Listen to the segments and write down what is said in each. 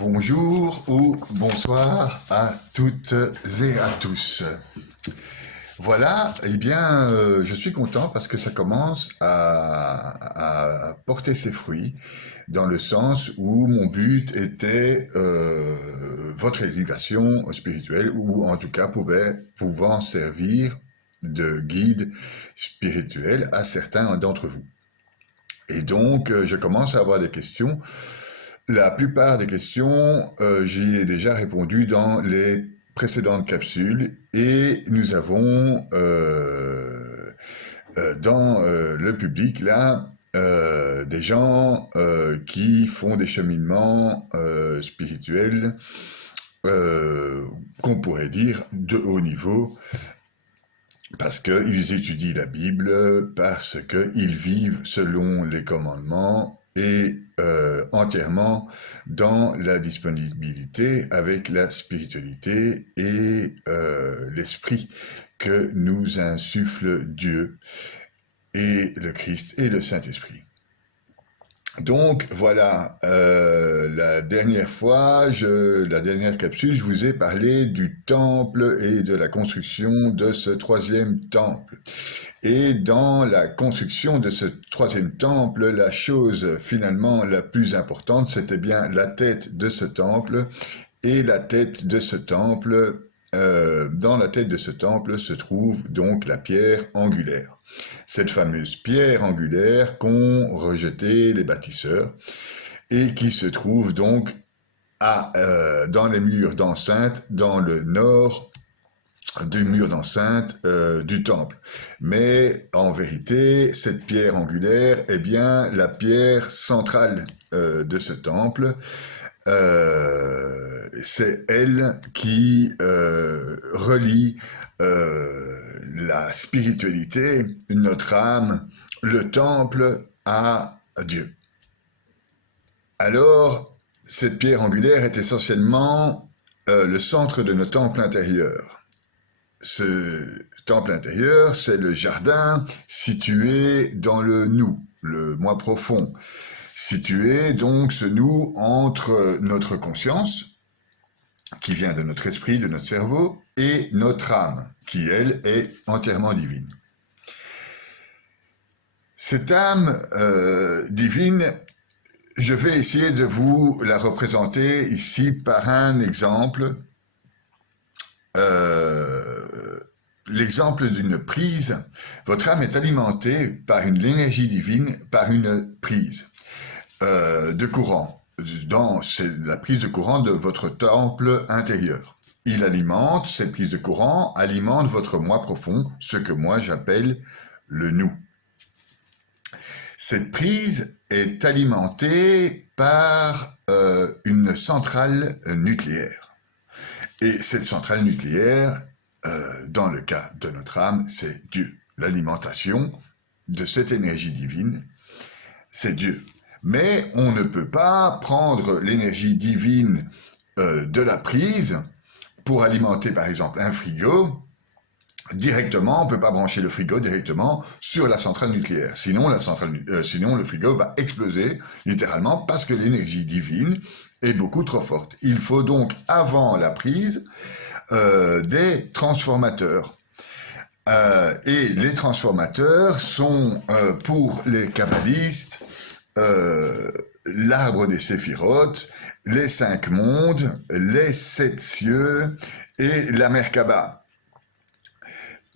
Bonjour ou bonsoir à toutes et à tous. Voilà, eh bien, je suis content parce que ça commence à porter ses fruits, dans le sens où mon but était votre élévation spirituelle, ou en tout cas pouvant servir de guide spirituel à certains d'entre vous. Et donc, je commence à avoir des questions. La plupart des questions, j'y ai déjà répondu dans les précédentes capsules et nous avons dans le public là des gens qui font des cheminements spirituels qu'on pourrait dire de haut niveau, parce qu'ils étudient la Bible, parce qu'ils vivent selon les commandements et entièrement dans la disponibilité avec la spiritualité et l'esprit que nous insuffle Dieu et le Christ et le Saint-Esprit. Donc voilà, la dernière capsule, je vous ai parlé du temple et de la construction de ce troisième temple. Et dans la construction de ce troisième temple, la chose finalement la plus importante, c'était bien la tête de ce temple. Et la tête de ce temple, dans la tête de ce temple se trouve donc la pierre angulaire. Cette fameuse pierre angulaire qu'ont rejetée les bâtisseurs et qui se trouve donc dans les murs d'enceinte, dans le nord du mur d'enceinte du temple. Mais en vérité, cette pierre angulaire est bien la pierre centrale de ce temple. C'est elle qui relie la spiritualité, notre âme, le temple à Dieu. Alors, cette pierre angulaire est essentiellement le centre de notre temple intérieur. Ce temple intérieur, c'est le jardin situé dans le nous, le moi profond, situé donc ce nous entre notre conscience, qui vient de notre esprit, de notre cerveau, et notre âme, qui elle est entièrement divine. Cette âme divine, je vais essayer de vous la représenter ici par un exemple. L'exemple d'une prise. Votre âme est alimentée par l'énergie divine, par une prise de courant. C'est la prise de courant de votre temple intérieur. Il alimente, cette prise de courant alimente votre moi profond, ce que moi j'appelle le nous. Cette prise est alimentée par une centrale nucléaire. Et cette centrale nucléaire, dans le cas de notre âme, c'est Dieu. L'alimentation de cette énergie divine, c'est Dieu. Mais on ne peut pas prendre l'énergie divine de la prise pour alimenter par exemple un frigo directement. On ne peut pas brancher le frigo directement sur la centrale nucléaire. Sinon le frigo va exploser littéralement, parce que l'énergie divine est beaucoup trop forte. Il faut donc, avant la prise, des transformateurs. Et les transformateurs sont, pour les kabbalistes, l'arbre des séphirotes, les 5 mondes, les 7 cieux et la Merkaba,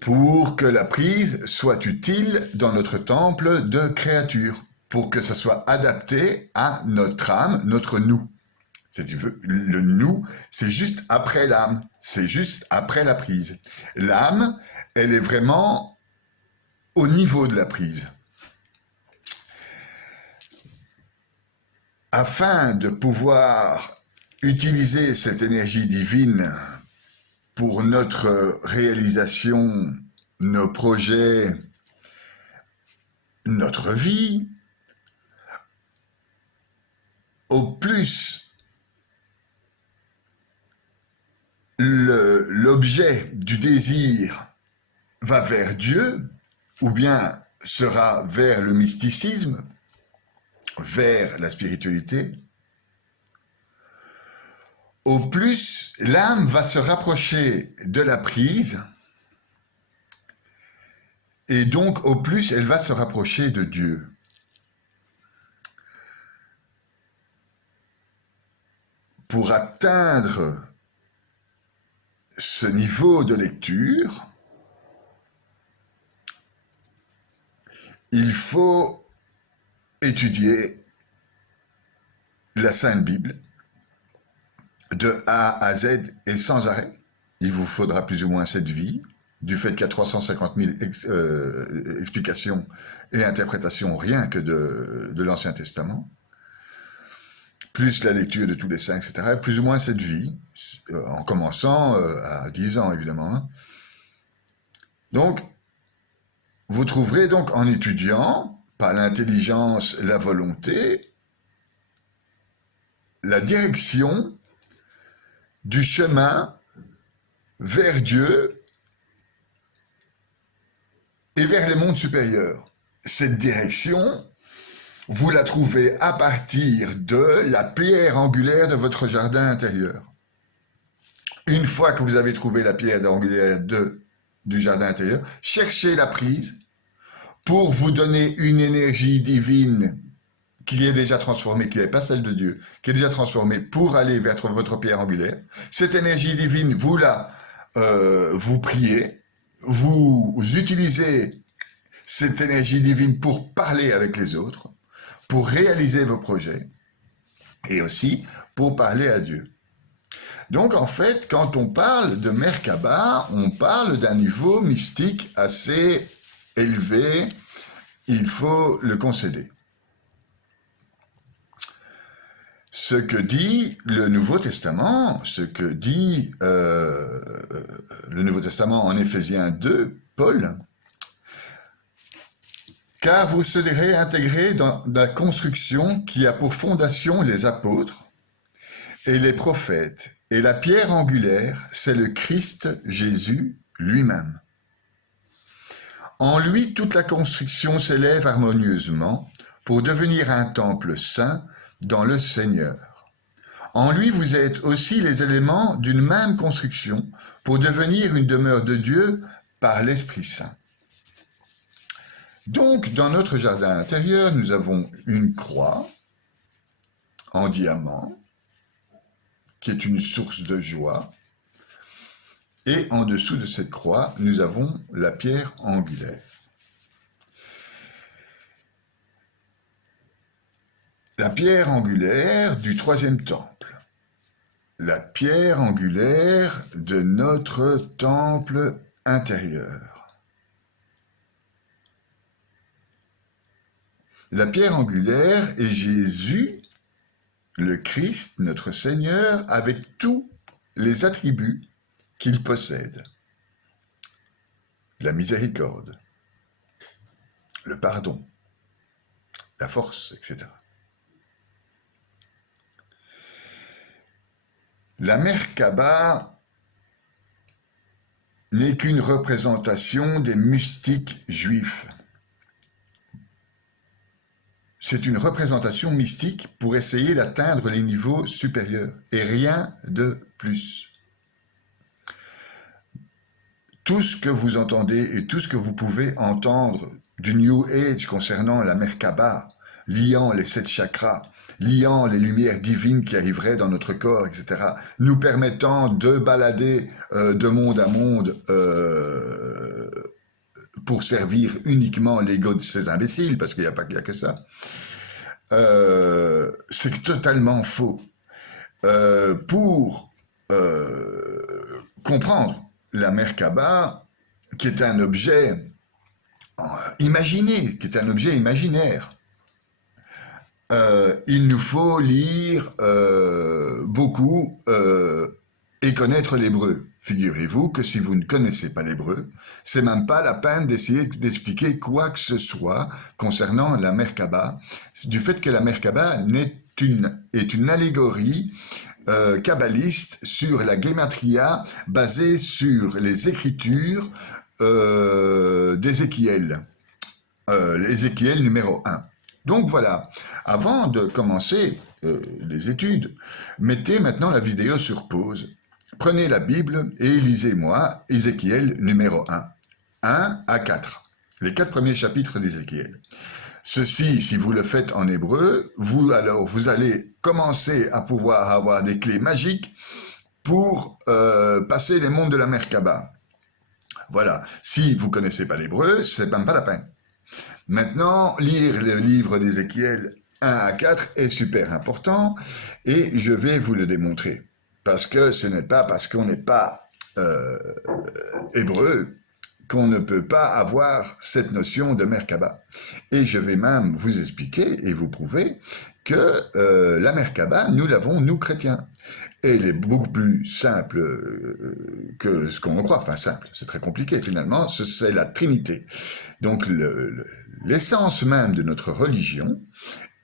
pour que la prise soit utile dans notre temple de créature, pour que ça soit adapté à notre âme, notre nous. Si tu veux, le nous, c'est juste après l'âme, c'est juste après la prise. L'âme, elle est vraiment au niveau de la prise. Afin de pouvoir utiliser cette énergie divine pour notre réalisation, nos projets, notre vie, au plus l'objet du désir va vers Dieu, ou bien sera vers le mysticisme, vers la spiritualité, au plus l'âme va se rapprocher de la prise, et donc au plus elle va se rapprocher de Dieu. Pour atteindre ce niveau de lecture, il faut étudier la Sainte Bible de A à Z et sans arrêt. Il vous faudra plus ou moins cette vie, du fait qu'il y a 350 000 explications et interprétations rien que de l'Ancien Testament, plus la lecture de tous les saints, etc., plus ou moins cette vie, en commençant à 10 ans, évidemment. Hein. Donc, vous trouverez donc en étudiant, par l'intelligence, la volonté, la direction du chemin vers Dieu et vers les mondes supérieurs. Cette direction, vous la trouvez à partir de la pierre angulaire de votre jardin intérieur. Une fois que vous avez trouvé la pierre angulaire du jardin intérieur, cherchez la prise pour vous donner une énergie divine qui est déjà transformée, qui n'est pas celle de Dieu, qui est déjà transformée pour aller vers votre pierre angulaire. Cette énergie divine, vous priez, vous utilisez cette énergie divine pour parler avec les autres, pour réaliser vos projets, et aussi pour parler à Dieu. Donc en fait, quand on parle de Merkaba, on parle d'un niveau mystique assez élevé, il faut le concéder. Ce que dit le Nouveau Testament, ce que dit le Nouveau Testament en Éphésiens 2, Paul, car vous serez intégrés dans la construction qui a pour fondation les apôtres et les prophètes, et la pierre angulaire, c'est le Christ Jésus lui-même. En lui, toute la construction s'élève harmonieusement pour devenir un temple saint dans le Seigneur. En lui, vous êtes aussi les éléments d'une même construction pour devenir une demeure de Dieu par l'Esprit Saint. Donc, dans notre jardin intérieur, nous avons une croix en diamant, qui est une source de joie, et en dessous de cette croix, nous avons la pierre angulaire. La pierre angulaire du troisième temple, la pierre angulaire de notre temple intérieur. La pierre angulaire est Jésus, le Christ, notre Seigneur, avec tous les attributs qu'il possède. La miséricorde, le pardon, la force, etc. La Merkaba n'est qu'une représentation des mystiques juifs. C'est une représentation mystique pour essayer d'atteindre les niveaux supérieurs, et rien de plus. Tout ce que vous entendez et tout ce que vous pouvez entendre du New Age concernant la Merkaba, liant les 7 chakras, liant les lumières divines qui arriveraient dans notre corps, etc., nous permettant de balader de monde à monde pour servir uniquement l'ego de ces imbéciles, parce qu'il n'y a que ça, c'est totalement faux. Pour comprendre la Merkaba, qui est un objet imaginé, qui est un objet imaginaire, il nous faut lire beaucoup et connaître l'hébreu. Figurez-vous que si vous ne connaissez pas l'hébreu, c'est même pas la peine d'essayer d'expliquer quoi que ce soit concernant la Merkaba, du fait que la Merkaba est une allégorie kabbaliste sur la Gematria basée sur les écritures d'Ézéchiel, l'Ézéchiel numéro 1. Donc voilà, avant de commencer les études, mettez maintenant la vidéo sur pause. Prenez la Bible et lisez-moi Ézéchiel numéro 1 à 4, les 4 premiers chapitres d'Ézéchiel. Ceci, si vous le faites en hébreu, vous allez commencer à pouvoir avoir des clés magiques pour passer les mondes de la Merkaba. Voilà, si vous ne connaissez pas l'hébreu, c'est même pas la peine. Maintenant, lire le livre d'Ézéchiel 1 à 4 est super important et je vais vous le démontrer. Parce que ce n'est pas parce qu'on n'est pas hébreu qu'on ne peut pas avoir cette notion de Merkaba. Et je vais même vous expliquer et vous prouver que la Merkaba, nous l'avons, nous chrétiens. Et elle est beaucoup plus simple que ce qu'on croit. Enfin, simple, c'est très compliqué finalement, c'est la Trinité. Donc, l'essence même de notre religion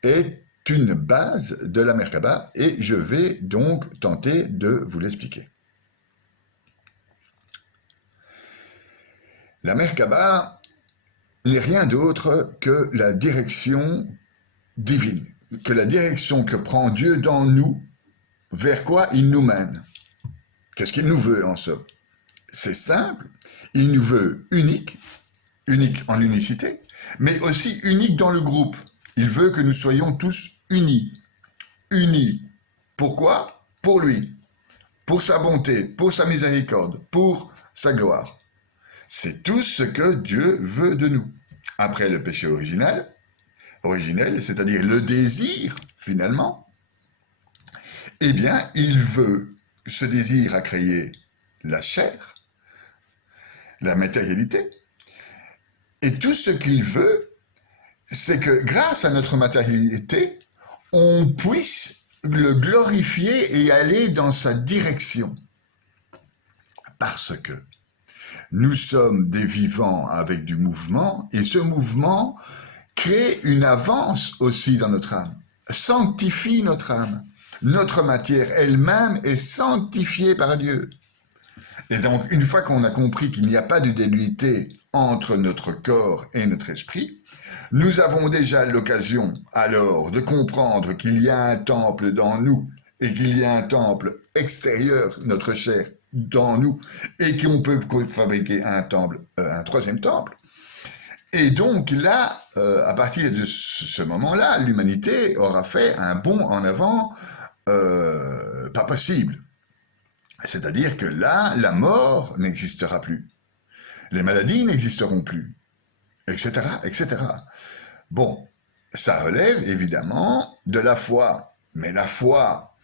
est une base de la Merkaba et je vais donc tenter de vous l'expliquer. La Merkaba n'est rien d'autre que la direction divine, que la direction que prend Dieu dans nous, vers quoi il nous mène. Qu'est-ce qu'il nous veut en somme? C'est simple, il nous veut unique en unicité, mais aussi unique dans le groupe. Il veut que nous soyons tous unis. Unis. Pourquoi? Pour lui, pour sa bonté, pour sa miséricorde, pour sa gloire. C'est tout ce que Dieu veut de nous. Après le péché originel, c'est-à-dire le désir, finalement, eh bien, ce désir a créé la chair, la matérialité, et tout ce qu'il veut, c'est que grâce à notre matérialité, on puisse le glorifier et aller dans sa direction. Parce que nous sommes des vivants avec du mouvement, et ce mouvement crée une avance aussi dans notre âme, sanctifie notre âme. Notre matière elle-même est sanctifiée par Dieu. Et donc, une fois qu'on a compris qu'il n'y a pas de dualité entre notre corps et notre esprit, nous avons déjà l'occasion alors de comprendre qu'il y a un temple dans nous et qu'il y a un temple extérieur, notre chair, dans nous, et qu'on peut fabriquer un troisième temple. Et donc là, à partir de ce moment-là, l'humanité aura fait un bond en avant pas possible. C'est-à-dire que là, la mort n'existera plus. Les maladies n'existeront plus, etc., etc. Bon, ça relève évidemment de la foi. Mais la foi,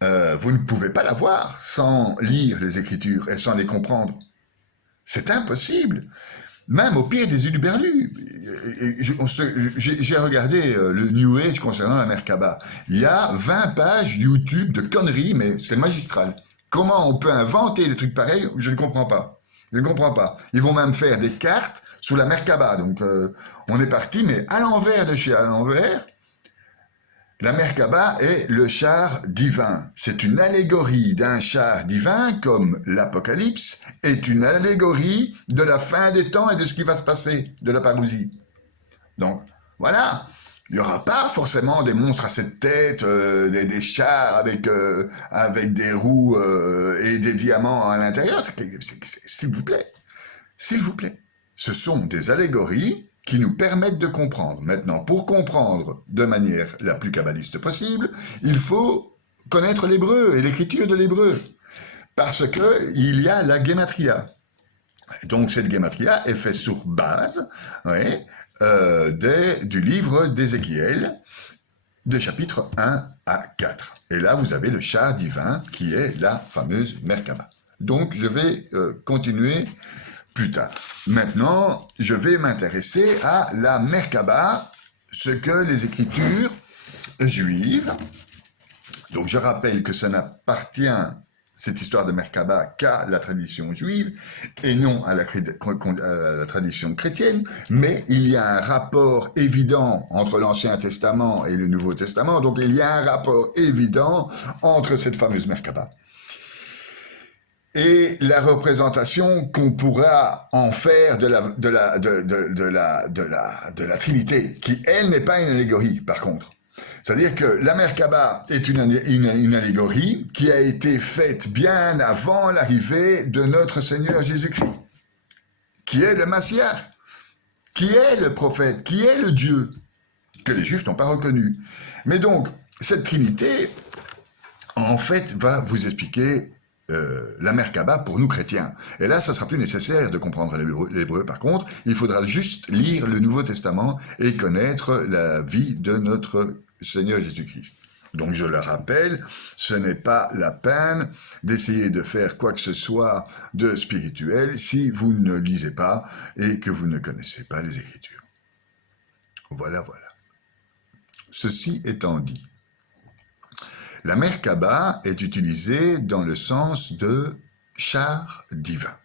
vous ne pouvez pas l'avoir sans lire les Écritures et sans les comprendre. C'est impossible. Même au pire des huluberlus. J'ai regardé le New Age concernant la Merkaba. Il y a 20 pages YouTube de conneries, mais c'est magistral. Comment on peut inventer des trucs pareils? Je ne comprends pas. Je ne comprends pas. Ils vont même faire des cartes sous la Merkaba. Donc, on est parti, mais à l'envers de chez à l'envers. La Merkaba est le char divin. C'est une allégorie d'un char divin, comme l'Apocalypse est une allégorie de la fin des temps et de ce qui va se passer, de la parousie. Donc, voilà. Il n'y aura pas forcément des monstres à cette tête, des chars avec des roues et des diamants à l'intérieur. S'il vous plaît. S'il vous plaît. Ce sont des allégories qui nous permettent de comprendre. Maintenant, pour comprendre de manière la plus kabbaliste possible, il faut connaître l'hébreu et l'écriture de l'hébreu. Parce qu'il y a la gématria. Donc cette gématria est faite sur base du livre d'Ézéchiel, des chapitres 1 à 4. Et là, vous avez le char divin qui est la fameuse Merkaba. Donc, je vais continuer plus tard. Maintenant, je vais m'intéresser à la Merkaba, ce que les Écritures juives, donc je rappelle que ça n'appartient, cette histoire de Merkaba, qu'à la tradition juive et non à la tradition chrétienne, mais il y a un rapport évident entre l'Ancien Testament et le Nouveau Testament, donc il y a un rapport évident entre cette fameuse Merkaba. et la représentation qu'on pourra en faire de la Trinité, qui, elle, n'est pas une allégorie, par contre. C'est-à-dire que la Merkaba est une allégorie qui a été faite bien avant l'arrivée de notre Seigneur Jésus-Christ, qui est le Massiach, qui est le prophète, qui est le Dieu, que les Juifs n'ont pas reconnu. Mais donc, cette Trinité, en fait, va vous expliquer la Merkaba pour nous chrétiens. Et là, ça sera plus nécessaire de comprendre l'hébreu. Par contre, il faudra juste lire le Nouveau Testament et connaître la vie de notre Seigneur Jésus-Christ. Donc, je le rappelle, ce n'est pas la peine d'essayer de faire quoi que ce soit de spirituel si vous ne lisez pas et que vous ne connaissez pas les Écritures. Voilà, voilà. Ceci étant dit, la Merkaba est utilisée dans le sens de char divin.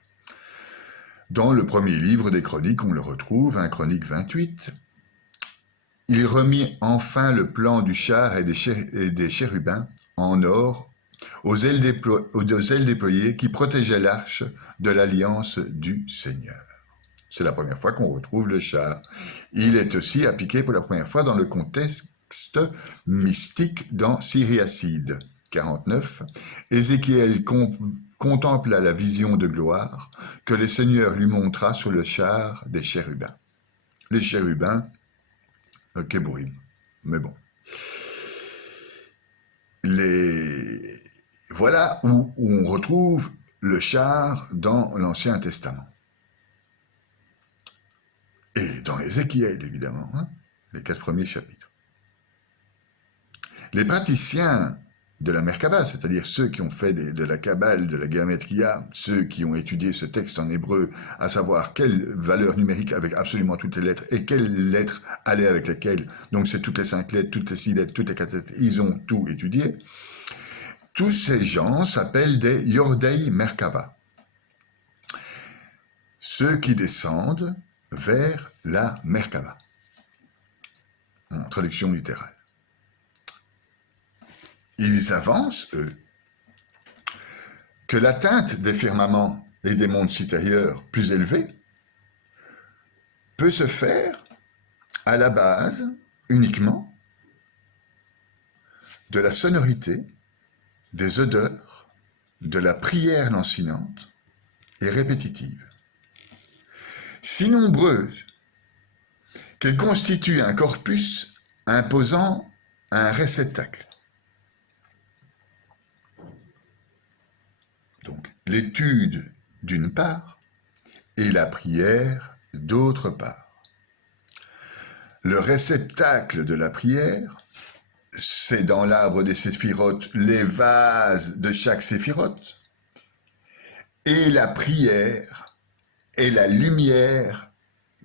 Dans le premier livre des Chroniques, on le retrouve, Chronique 28. Il remit enfin le plan du char et des chérubins en or aux ailes déployées qui protégeaient l'arche de l'alliance du Seigneur. C'est la première fois qu'on retrouve le char. Il est aussi appliqué pour la première fois dans le contexte mystique dans Syriacide 49. Ézéchiel contempla la vision de gloire que le Seigneur lui montra sur le char des chérubins. Les chérubins, Kébourim, mais bon. Voilà où on retrouve le char dans l'Ancien Testament. Et dans Ézéchiel, évidemment, les 4 premiers chapitres. Les praticiens de la Merkaba, c'est-à-dire ceux qui ont fait de la Kabbale, de la Gématria, ceux qui ont étudié ce texte en hébreu, à savoir quelle valeur numérique avec absolument toutes les lettres et quelles lettres allaient avec lesquelles, donc c'est toutes les 5 lettres, toutes les 6 lettres, toutes les 4 lettres, ils ont tout étudié. Tous ces gens s'appellent des Yordei Merkaba, ceux qui descendent vers la Merkaba, en traduction littérale. Ils avancent, eux, que l'atteinte des firmaments et des mondes supérieurs plus élevés peut se faire à la base uniquement de la sonorité, des odeurs, de la prière lancinante et répétitive, si nombreuse qu'elle constitue un corpus imposant un réceptacle. Donc, l'étude d'une part et la prière d'autre part. Le réceptacle de la prière, c'est dans l'arbre des séphirotes les vases de chaque séphirote, et la prière est la lumière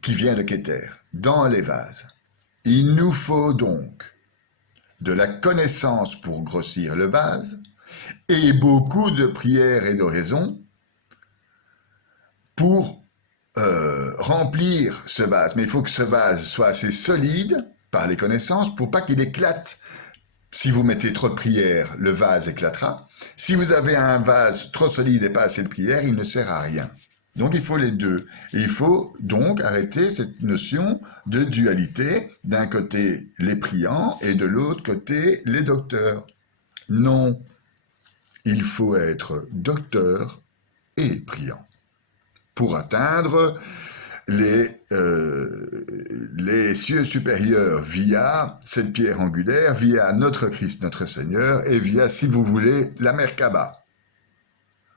qui vient de Kéter, dans les vases. Il nous faut donc de la connaissance pour grossir le vase, et beaucoup de prières et d'oraisons pour remplir ce vase. Mais il faut que ce vase soit assez solide par les connaissances pour pas qu'il éclate. Si vous mettez trop de prières, le vase éclatera. Si vous avez un vase trop solide et pas assez de prières, il ne sert à rien. Donc il faut les deux. Et il faut donc arrêter cette notion de dualité, d'un côté les priants et de l'autre côté les docteurs. Non. Il faut être docteur et priant pour atteindre les cieux supérieurs via cette pierre angulaire, via notre Christ, notre Seigneur, et via, si vous voulez, la Merkaba.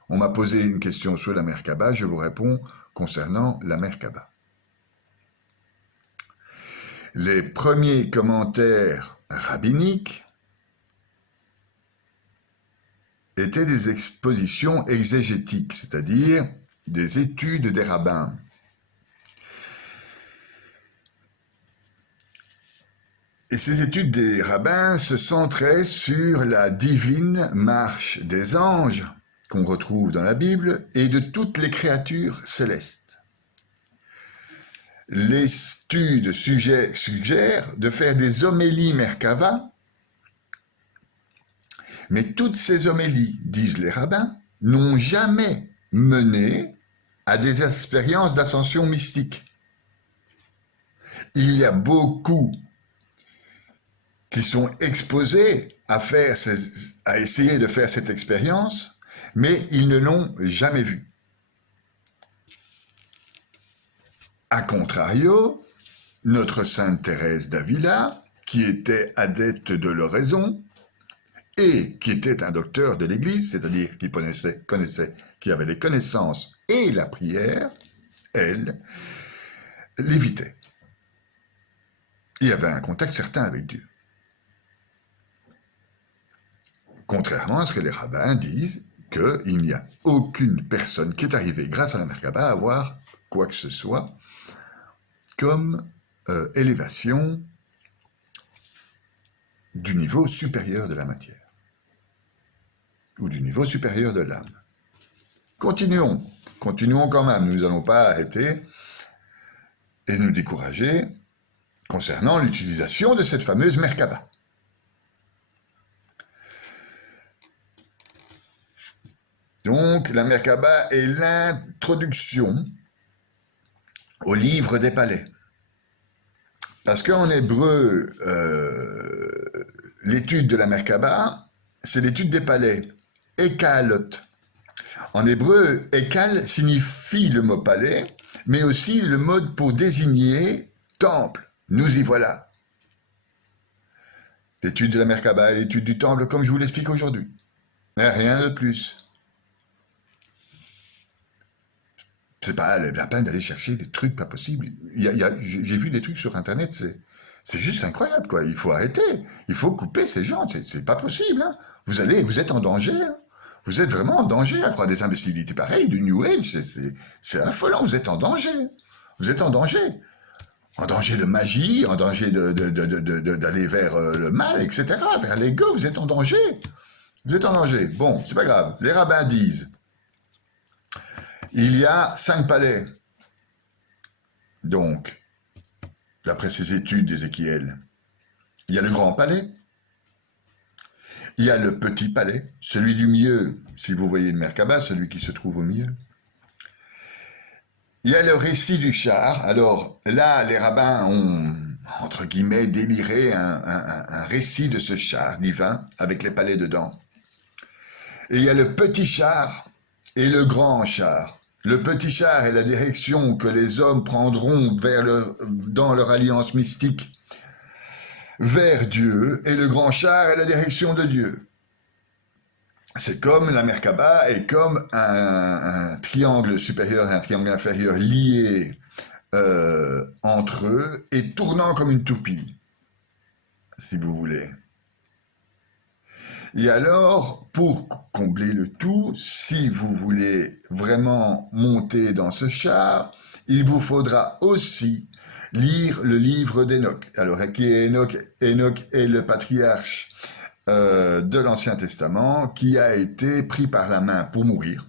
On m'a posé une question sur la Merkaba, je vous réponds concernant la Merkaba. Les premiers commentaires rabbiniques étaient des expositions exégétiques, c'est-à-dire des études des rabbins. Et ces études des rabbins se centraient sur la divine marche des anges qu'on retrouve dans la Bible et de toutes les créatures célestes. L'étude suggère de faire des homélies Merkava, mais toutes ces homélies, disent les rabbins, n'ont jamais mené à des expériences d'ascension mystique. Il y a beaucoup qui sont exposés à essayer de faire cette expérience, mais ils ne l'ont jamais vue. A contrario, notre Sainte Thérèse d'Avila, qui était adepte de l'oraison et qui était un docteur de l'Église, c'est-à-dire qui qui avait les connaissances et la prière, elle l'évitait. Il y avait un contact certain avec Dieu. Contrairement à ce que les rabbins disent, qu'il n'y a aucune personne qui est arrivée grâce à la Merkaba à avoir quoi que ce soit comme élévation du niveau supérieur de la matière ou du niveau supérieur de l'âme. Continuons quand même, nous n'allons pas arrêter et nous décourager concernant l'utilisation de cette fameuse Merkaba. Donc, la Merkaba est l'introduction au livre des palais. Parce qu'en hébreu, l'étude de la Merkaba, c'est l'étude des palais. Ekalot. En hébreu, Ekal signifie le mot palais, mais aussi le mot pour désigner temple. Nous y voilà. L'étude de la Merkaba et l'étude du temple, comme je vous l'explique aujourd'hui. Mais rien de plus. C'est pas la peine d'aller chercher des trucs pas possibles. J'ai vu des trucs sur Internet, c'est juste incroyable, quoi. Il faut arrêter. Il faut couper ces gens. C'est pas possible, hein. Vous êtes en danger, hein. Vous êtes vraiment en danger à croire des imbécilités pareilles, du New Age. C'est affolant. Vous êtes en danger. Vous êtes en danger. En danger de magie, en danger d'aller vers le mal, etc., vers l'ego. Vous êtes en danger. Vous êtes en danger. Bon, c'est pas grave. Les rabbins disent, il y a 5 palais. Donc, d'après ces études d'Ézéchiel, il y a le grand palais, il y a le petit palais, celui du milieu, si vous voyez le Merkaba, celui qui se trouve au milieu. Il y a le récit du char. Alors là, les rabbins ont, entre guillemets, déliré un récit de ce char divin avec les palais dedans. Et il y a le petit char et le grand char. Le petit char est la direction que les hommes prendront dans leur alliance mystique vers Dieu, et le grand char est la direction de Dieu. C'est comme la Merkaba est comme un triangle supérieur et un triangle inférieur liés entre eux et tournant comme une toupie, si vous voulez. Et alors, pour combler le tout, si vous voulez vraiment monter dans ce char, il vous faudra aussi lire le livre d'Enoch. Alors, qui est Enoch? Enoch est le patriarche de l'Ancien Testament qui a été pris par la main pour mourir.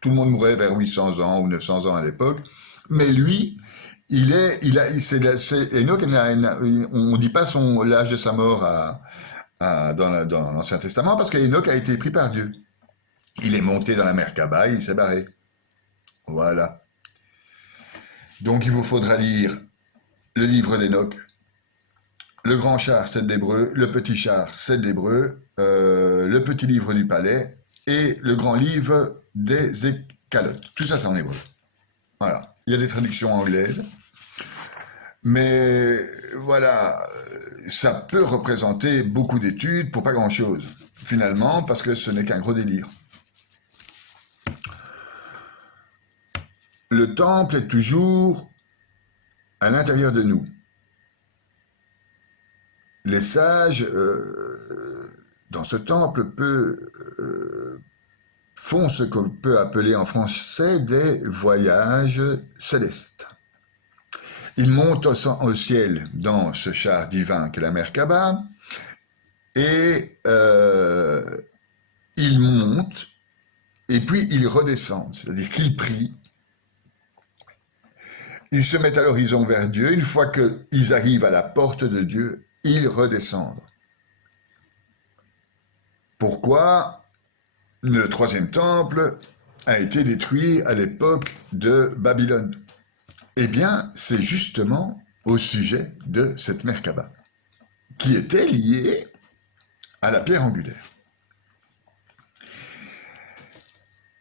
Tout le monde mourait vers 800 ans ou 900 ans à l'époque, mais lui, Enoch, on ne dit pas l'âge de sa mort dans l'Ancien Testament, parce qu'Enoch a été pris par Dieu. Il est monté dans la Merkaba, il s'est barré. Voilà. Donc il vous faudra lire le livre d'Enoch, le grand char, c'est de l'hébreu, le petit char, c'est de l'hébreu, le petit livre du palais et le grand livre des Écalotes. Tout ça, c'est en hébreu. Voilà. Il y a des traductions anglaises. Mais voilà, ça peut représenter beaucoup d'études pour pas grand-chose, finalement, parce que ce n'est qu'un gros délire. Le temple est toujours à l'intérieur de nous. Les sages, dans ce temple, font ce qu'on peut appeler en français des voyages célestes. Ils montent au ciel dans ce char divin qu'est la Merkaba, et ils montent, et puis ils redescendent, c'est-à-dire qu'ils prient. Ils se mettent à l'horizon vers Dieu. Une fois qu'ils arrivent à la porte de Dieu, ils redescendent. Pourquoi? le troisième temple a été détruit à l'époque de Babylone? Eh bien, c'est justement au sujet de cette Merkaba, qui était liée à la pierre angulaire.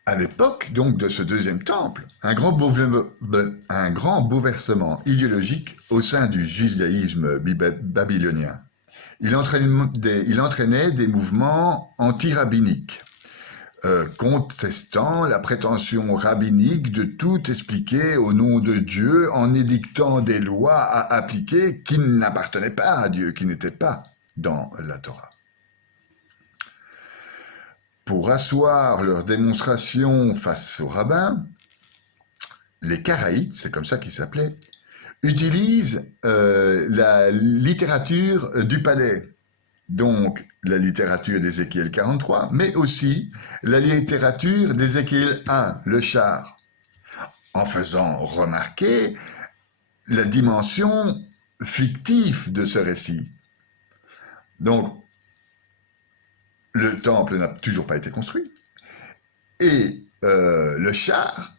À l'époque donc de ce deuxième temple, un grand bouleversement idéologique au sein du judaïsme babylonien. Il entraînait des mouvements anti-rabbiniques, contestant la prétention rabbinique de tout expliquer au nom de Dieu en édictant des lois à appliquer qui n'appartenaient pas à Dieu, qui n'étaient pas dans la Torah. Pour asseoir leur démonstration face aux rabbins, les Karaïtes, c'est comme ça qu'ils s'appelaient, utilisent la littérature du palais, donc la littérature d'Ézéchiel 43, mais aussi la littérature d'Ézéchiel 1, le char, en faisant remarquer la dimension fictive de ce récit. Donc, le temple n'a toujours pas été construit, et le char,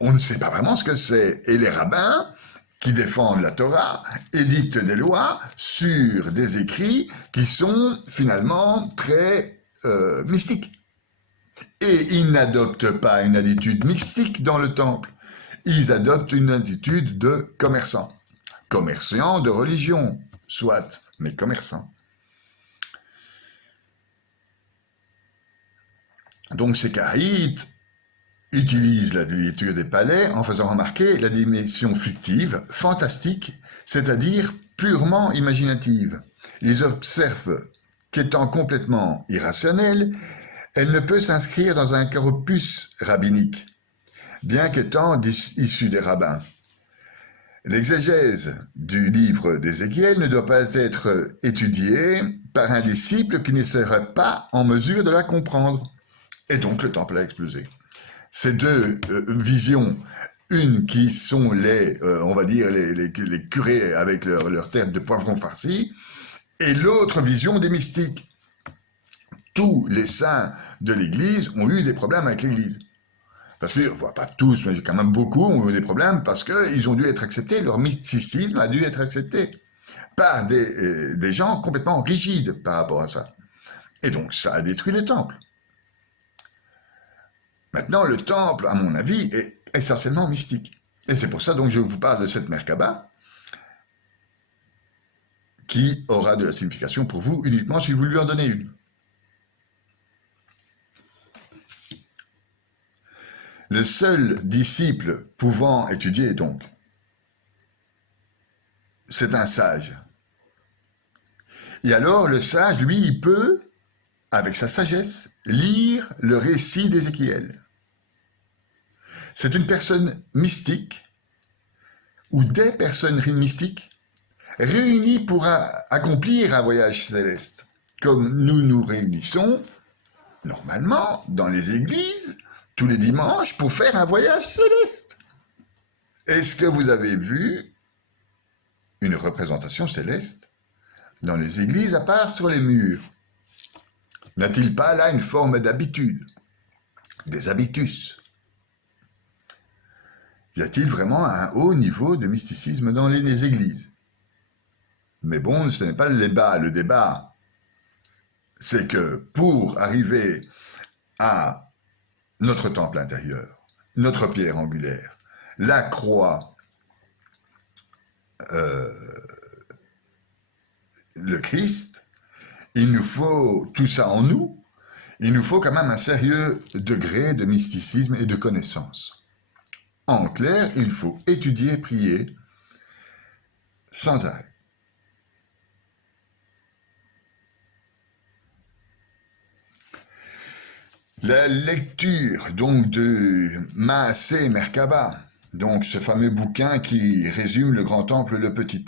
on ne sait pas vraiment ce que c'est, et les rabbins qui défendent la Torah édictent des lois sur des écrits qui sont finalement très mystiques. Et ils n'adoptent pas une attitude mystique dans le temple, ils adoptent une attitude de commerçants. Commerçants de religion, soit, mais commerçants. Donc ces Karaïtes utilisent la lecture des palais en faisant remarquer la dimension fictive, fantastique, c'est-à-dire purement imaginative. Ils observent qu'étant complètement irrationnelle, elle ne peut s'inscrire dans un corpus rabbinique, bien qu'étant issue des rabbins. L'exégèse du livre d'Ézéchiel ne doit pas être étudiée par un disciple qui ne serait pas en mesure de la comprendre. Et donc le temple a explosé. Ces deux visions, une qui sont on va dire, les curés avec leur tête de poivron farci, et l'autre vision des mystiques. Tous les saints de l'Église ont eu des problèmes avec l'Église. Parce que, on voit pas tous, mais quand même beaucoup ont eu des problèmes parce qu'ils ont dû être acceptés, leur mysticisme a dû être accepté par des gens complètement rigides par rapport à ça. Et donc ça a détruit le temple. Maintenant, le temple, à mon avis, est essentiellement mystique. Et c'est pour ça donc je vous parle de cette Merkaba, qui aura de la signification pour vous uniquement si vous lui en donnez une. Le seul disciple pouvant étudier, donc, c'est un sage. Et alors, le sage, lui, il peut, avec sa sagesse, lire le récit d'Ézéchiel. C'est une personne mystique, ou des personnes mystiques, réunies pour accomplir un voyage céleste, comme nous nous réunissons, normalement, dans les églises, tous les dimanches, pour faire un voyage céleste. Est-ce que vous avez vu une représentation céleste dans les églises, à part sur les murs? N'a-t-il pas là une forme d'habitude, des habitus? Y a-t-il vraiment un haut niveau de mysticisme dans les églises? Mais bon, ce n'est pas le débat. Le débat, c'est que pour arriver à notre temple intérieur, notre pierre angulaire, la croix, le Christ, il nous faut tout ça en nous, il nous faut quand même un sérieux degré de mysticisme et de connaissance. En clair, il faut étudier, prier sans arrêt. La lecture donc de Maaseh Merkaba, donc ce fameux bouquin qui résume le grand temple, le petit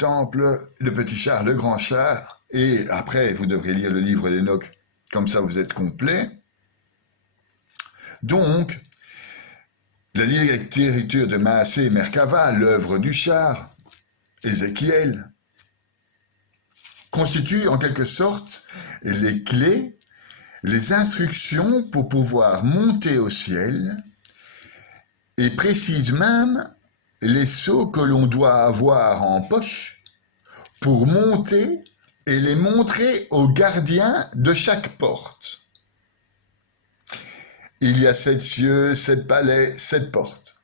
char, le grand char, et après vous devrez lire le livre d'Enoch, comme ça vous êtes complet. Donc, la lecture de Maaseh Merkaba, l'œuvre du char, Ézéchiel, constitue en quelque sorte les clés, les instructions pour pouvoir monter au ciel et précise même les sceaux que l'on doit avoir en poche pour monter et les montrer aux gardiens de chaque porte. Il y a 7 cieux, 7 palais, 7 portes.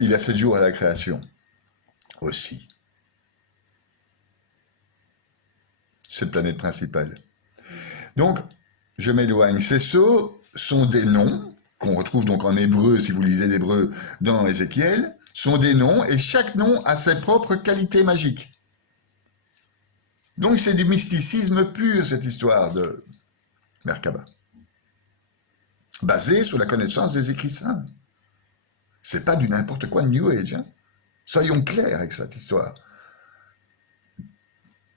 Il y a 7 jours à la création aussi. 7 planètes principales. Donc, je m'éloigne. Ces sceaux sont des noms, qu'on retrouve donc en hébreu, si vous lisez l'hébreu dans Ézéchiel, sont des noms, et chaque nom a ses propres qualités magiques. Donc c'est du mysticisme pur, cette histoire de Merkaba. Basée sur la connaissance des écrits saints. C'est pas du n'importe quoi de New Age, hein. Soyons clairs avec cette histoire.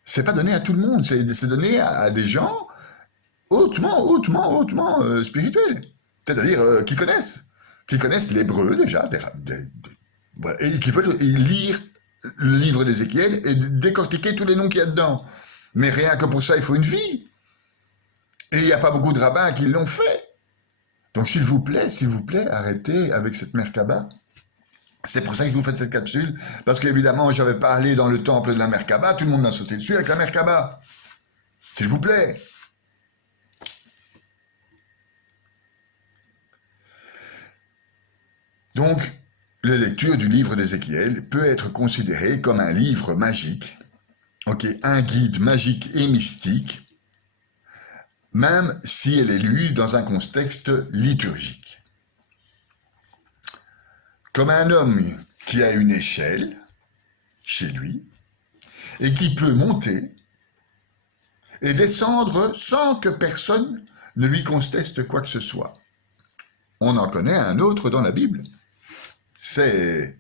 C'est pas donné à tout le monde, c'est donné à des gens hautement spirituels. C'est-à-dire qui connaissent l'hébreu déjà, voilà, et qui veulent lire le livre d'Ézéchiel et décortiquer tous les noms qu'il y a dedans. Mais rien que pour ça, il faut une vie. Et il n'y a pas beaucoup de rabbins qui l'ont fait. Donc s'il vous plaît, arrêtez avec cette Merkaba. C'est pour ça que je vous fais cette capsule, parce qu'évidemment, j'avais parlé dans le temple de la Merkaba, tout le monde m'a sauté dessus avec la Merkaba. S'il vous plaît. Donc, la lecture du livre d'Ézéchiel peut être considérée comme un livre magique, un guide magique et mystique, même si elle est lue dans un contexte liturgique. Comme un homme qui a une échelle chez lui et qui peut monter et descendre sans que personne ne lui conteste quoi que ce soit. On en connaît un autre dans la Bible. C'est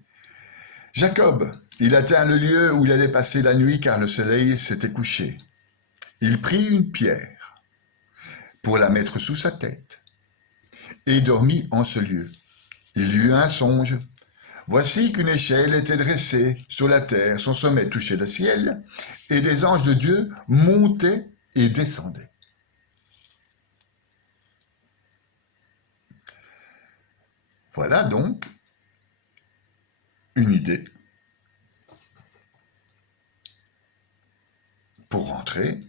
Jacob. Il atteint le lieu où il allait passer la nuit car le soleil s'était couché. Il prit une pierre pour la mettre sous sa tête et dormit en ce lieu. Il eut un songe. Voici qu'une échelle était dressée sur la terre, son sommet touchait le ciel, et des anges de Dieu montaient et descendaient. Voilà donc une idée pour rentrer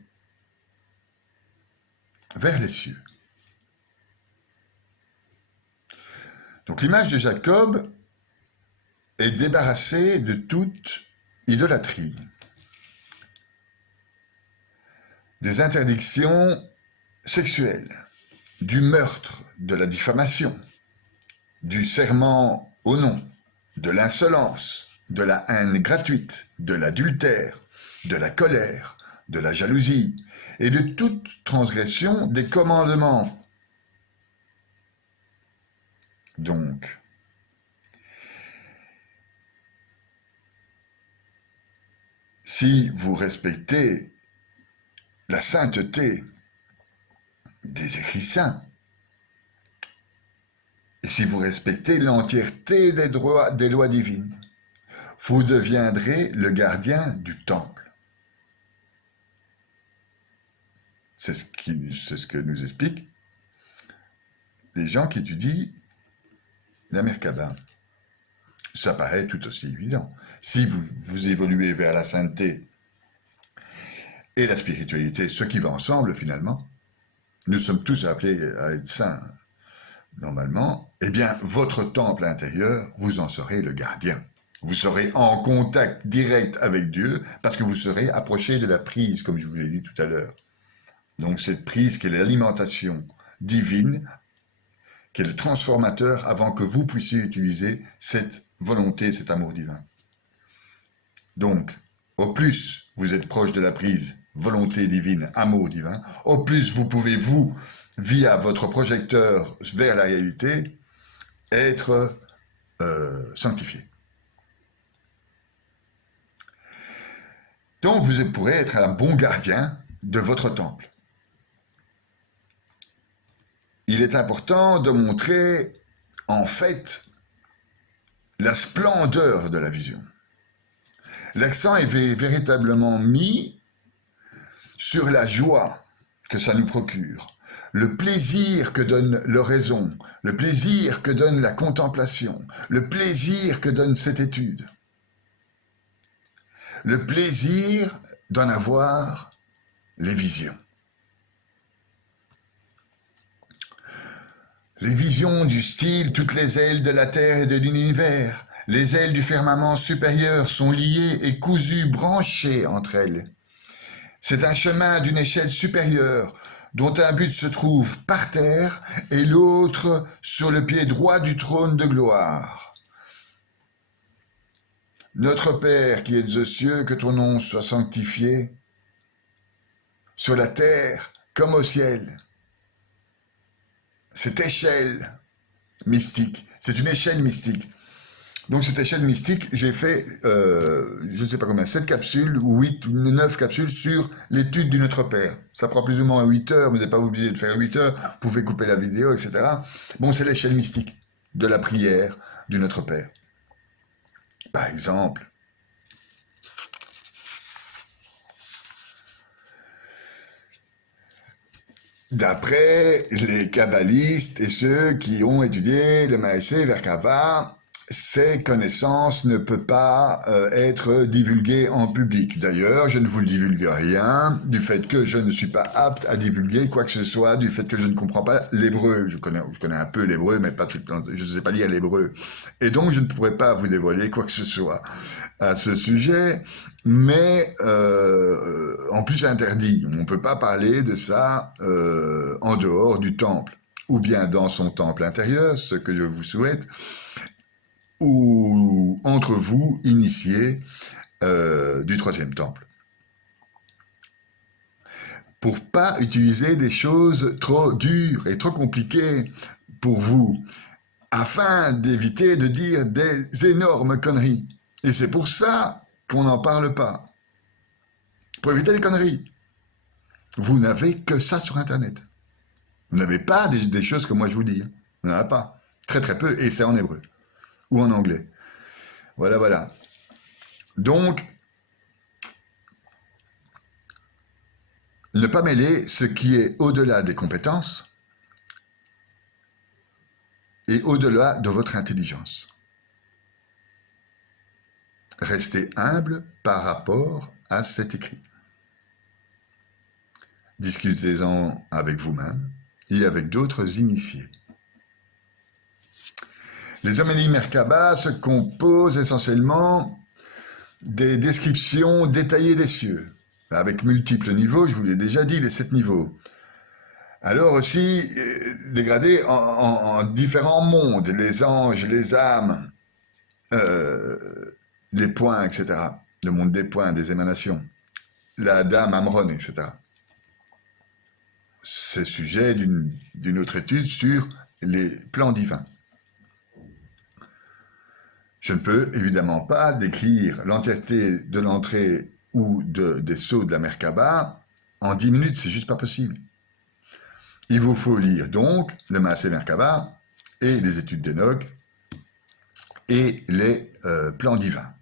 vers les cieux. Donc l'image de Jacob est débarrassée de toute idolâtrie, des interdictions sexuelles, du meurtre, de la diffamation, du serment au nom, de l'insolence, de la haine gratuite, de l'adultère, de la colère, de la jalousie et de toute transgression des commandements. Donc, si vous respectez la sainteté des écrits saints, et si vous respectez l'entièreté des lois divines, vous deviendrez le gardien du temple. C'est ce que nous expliquent les gens qui étudient la Merkaba. Ça paraît tout aussi évident. Si vous évoluez vers la sainteté et la spiritualité, ce qui va ensemble finalement, nous sommes tous appelés à être saints normalement, eh bien votre temple intérieur, vous en serez le gardien. Vous serez en contact direct avec Dieu parce que vous serez approché de la prise, comme je vous l'ai dit tout à l'heure. Donc cette prise qui est l'alimentation divine, qui est le transformateur avant que vous puissiez utiliser cette volonté, cet amour divin. Donc, au plus vous êtes proche de la prise, volonté divine, amour divin, au plus vous pouvez, vous, via votre projecteur vers la réalité, être sanctifié. Donc, vous pourrez être un bon gardien de votre temple. Il est important de montrer, en fait, la splendeur de la vision. L'accent est véritablement mis sur la joie que ça nous procure, le plaisir que donne l'oraison, le plaisir que donne la contemplation, le plaisir que donne cette étude, le plaisir d'en avoir les visions. Les visions du style « toutes les ailes de la terre et de l'univers », les ailes du firmament supérieur sont liées et cousues, branchées entre elles. C'est un chemin d'une échelle supérieure dont un but se trouve par terre et l'autre sur le pied droit du trône de gloire. Notre Père qui êtes aux cieux, que ton nom soit sanctifié, sur la terre comme au ciel. Cette échelle mystique, c'est une échelle mystique. Donc cette échelle mystique, j'ai fait, je ne sais pas combien, 7 capsules ou 8 ou 9 capsules sur l'étude du Notre Père. Ça prend plus ou moins 8 heures, vous n'êtes pas obligé de faire 8 heures, vous pouvez couper la vidéo, etc. Bon, c'est l'échelle mystique de la prière du Notre Père. Par exemple, d'après les kabbalistes et ceux qui ont étudié le Maaseh Merkava, ces connaissances ne peuvent pas être divulguées en public. D'ailleurs, je ne vous le divulgue rien du fait que je ne suis pas apte à divulguer quoi que ce soit, du fait que je ne comprends pas l'hébreu. Je connais un peu l'hébreu, mais pas tout, je ne sais pas lire l'hébreu. Et donc, je ne pourrais pas vous dévoiler quoi que ce soit à ce sujet, mais en plus interdit. On ne peut pas parler de ça en dehors du temple, ou bien dans son temple intérieur, ce que je vous souhaite, ou entre vous, initiés du troisième temple. Pour pas utiliser des choses trop dures et trop compliquées pour vous, afin d'éviter de dire des énormes conneries. Et c'est pour ça qu'on n'en parle pas. Pour éviter les conneries. Vous n'avez que ça sur Internet. Vous n'avez pas des choses que moi je vous dis. Vous n'en avez pas. Très très peu, et c'est en hébreu. Ou en anglais. Voilà, voilà. Donc, ne pas mêler ce qui est au-delà des compétences et au-delà de votre intelligence. Restez humble par rapport à cet écrit. Discutez-en avec vous-même et avec d'autres initiés. Les homélies Merkaba se composent essentiellement des descriptions détaillées des cieux, avec multiples niveaux, je vous l'ai déjà dit, les 7 niveaux. Alors aussi, dégradés en différents mondes, les anges, les âmes, les points, etc. Le monde des points, des émanations, la dame Amron, etc. C'est sujet d'une autre étude sur les plans divins. Je ne peux évidemment pas décrire l'entièreté de l'entrée ou des sauts de la Merkaba en 10 minutes, c'est juste pas possible. Il vous faut lire donc le Maaseh Merkaba et les études d'Enoch et les plans divins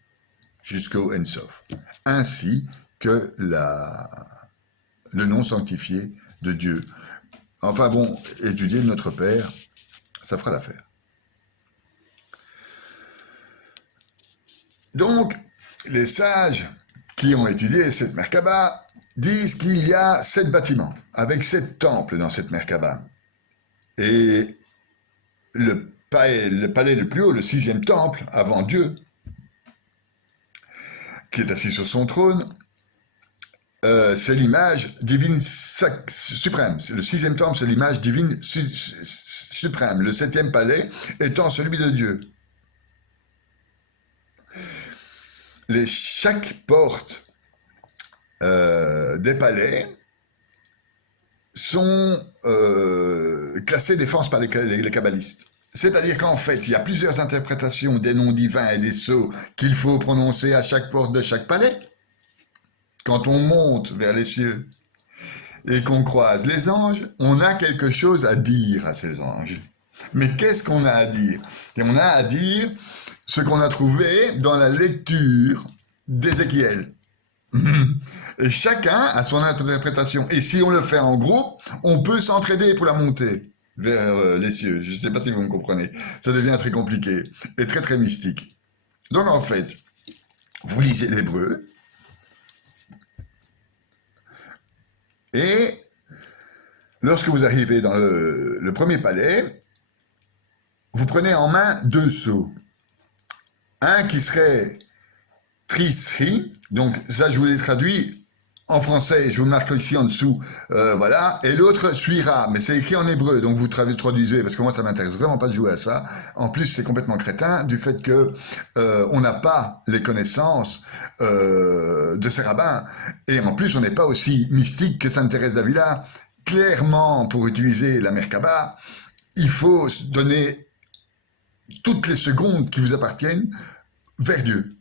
jusqu'au Ensof, ainsi que le nom sanctifié de Dieu. Enfin bon, étudier Notre Père, ça fera l'affaire. Donc, les sages qui ont étudié cette Merkaba disent qu'il y a 7 bâtiments, avec 7 temples dans cette Merkaba. Et le palais le plus haut, le 6e temple, avant Dieu, qui est assis sur son trône, c'est l'image divine suprême. Le 6e temple, c'est l'image divine suprême. Le 7e palais étant celui de Dieu. Chaque porte des palais sont classées défense par les kabbalistes. C'est-à-dire qu'en fait, il y a plusieurs interprétations des noms divins et des sceaux qu'il faut prononcer à chaque porte de chaque palais. Quand on monte vers les cieux et qu'on croise les anges, on a quelque chose à dire à ces anges. Mais qu'est-ce qu'on a à dire? Et on a à dire ce qu'on a trouvé dans la lecture d'Ézéchiel. Et chacun a son interprétation. Et si on le fait en groupe, on peut s'entraider pour la monter vers les cieux. Je ne sais pas si vous me comprenez. Ça devient très compliqué et très très mystique. Donc en fait, vous lisez l'hébreu et lorsque vous arrivez dans le premier palais, vous prenez en main 2 seaux. Un qui serait Trisri, donc ça je vous l'ai traduit en français, je vous marque ici en dessous, voilà, et l'autre Suira, mais c'est écrit en hébreu, donc vous traduisez, parce que moi ça m'intéresse vraiment pas de jouer à ça. En plus c'est complètement crétin du fait que on n'a pas les connaissances de ces rabbins, et en plus on n'est pas aussi mystique que Sainte Thérèse d'Avila. Clairement, pour utiliser la Merkaba, il faut se donner toutes les secondes qui vous appartiennent vers Dieu.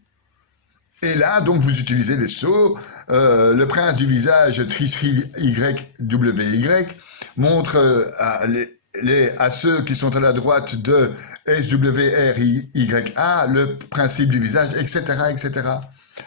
Et là, donc, vous utilisez les sceaux. Le prince du visage, Trisri YWY, montre à ceux qui sont à la droite de SWRYA le principe du visage, etc., etc.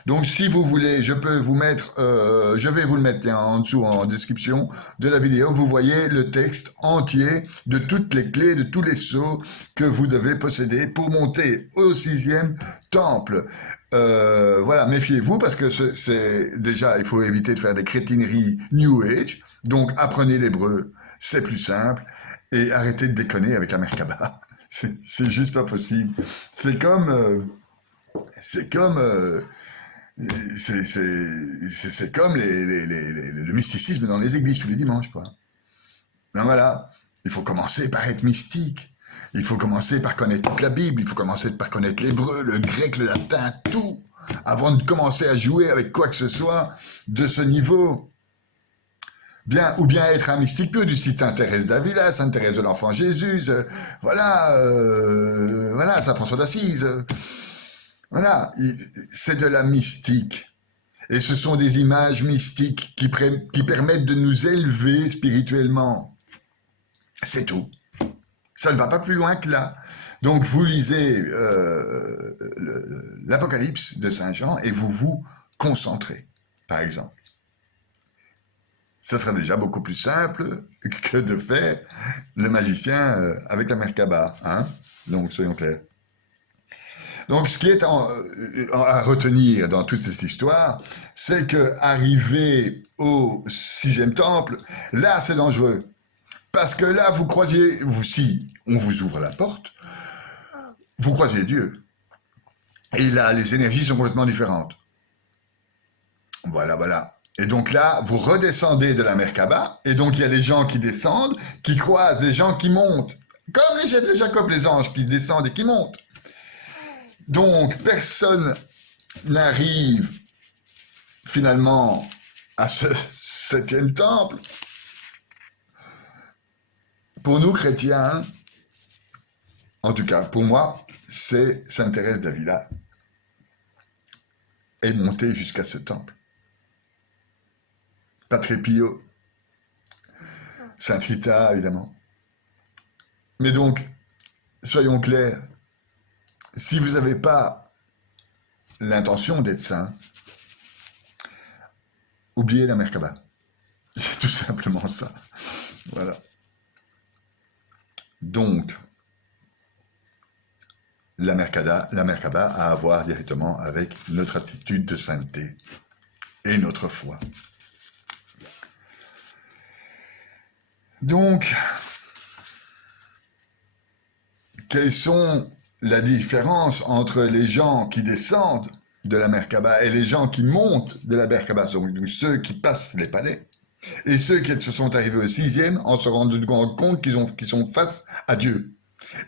Donc, si vous voulez, je peux vous mettre, je vais vous le mettre en dessous en description de la vidéo. Vous voyez le texte entier de toutes les clés, de tous les sceaux que vous devez posséder pour monter au 6e temple. Voilà, méfiez-vous parce que c'est déjà, il faut éviter de faire des crétineries New Age. Donc, apprenez l'hébreu, c'est plus simple, et arrêtez de déconner avec la Merkaba. C'est juste pas possible. C'est comme le mysticisme dans les églises tous les dimanches, quoi. Ben voilà, il faut commencer par être mystique. Il faut commencer par connaître toute la Bible. Il faut commencer par connaître l'hébreu, le grec, le latin, tout, avant de commencer à jouer avec quoi que ce soit de ce niveau. Bien, ou bien être un mystique pur du style Sainte Thérèse d'Avila, Sainte Thérèse de l'Enfant Jésus, voilà, Saint François d'Assise. Voilà, c'est de la mystique. Et ce sont des images mystiques qui permettent de nous élever spirituellement. C'est tout. Ça ne va pas plus loin que là. Donc vous lisez l'Apocalypse de Saint Jean et vous vous concentrez, par exemple. Ça sera déjà beaucoup plus simple que de faire le magicien avec la Merkaba. Hein? Donc soyons clairs. Donc, ce qui est à retenir dans toute cette histoire, c'est que arrivé au 6e temple, là, c'est dangereux. Parce que là, vous croisiez, si on vous ouvre la porte, vous croisez Dieu. Et là, les énergies sont complètement différentes. Voilà, voilà. Et donc là, vous redescendez de la Merkaba, et donc il y a des gens qui descendent, qui croisent des gens qui montent. Comme les jets de Jacob, les anges qui descendent et qui montent. Donc, personne n'arrive finalement à ce 7e temple. Pour nous, chrétiens, en tout cas, pour moi, c'est Sainte Thérèse d'Avila est montée jusqu'à ce temple. Padre Pio, Sainte Rita, évidemment. Mais donc, soyons clairs, si vous n'avez pas l'intention d'être saint, oubliez la Merkaba. C'est tout simplement ça. Voilà. Donc, la Merkaba a à voir directement avec notre attitude de sainteté et notre foi. Donc, quelles sont la différence entre les gens qui descendent de la Merkaba et les gens qui montent de la Merkaba, donc ceux qui passent les palais, et ceux qui se sont arrivés au 6e en se rendant compte qu'ils sont face à Dieu,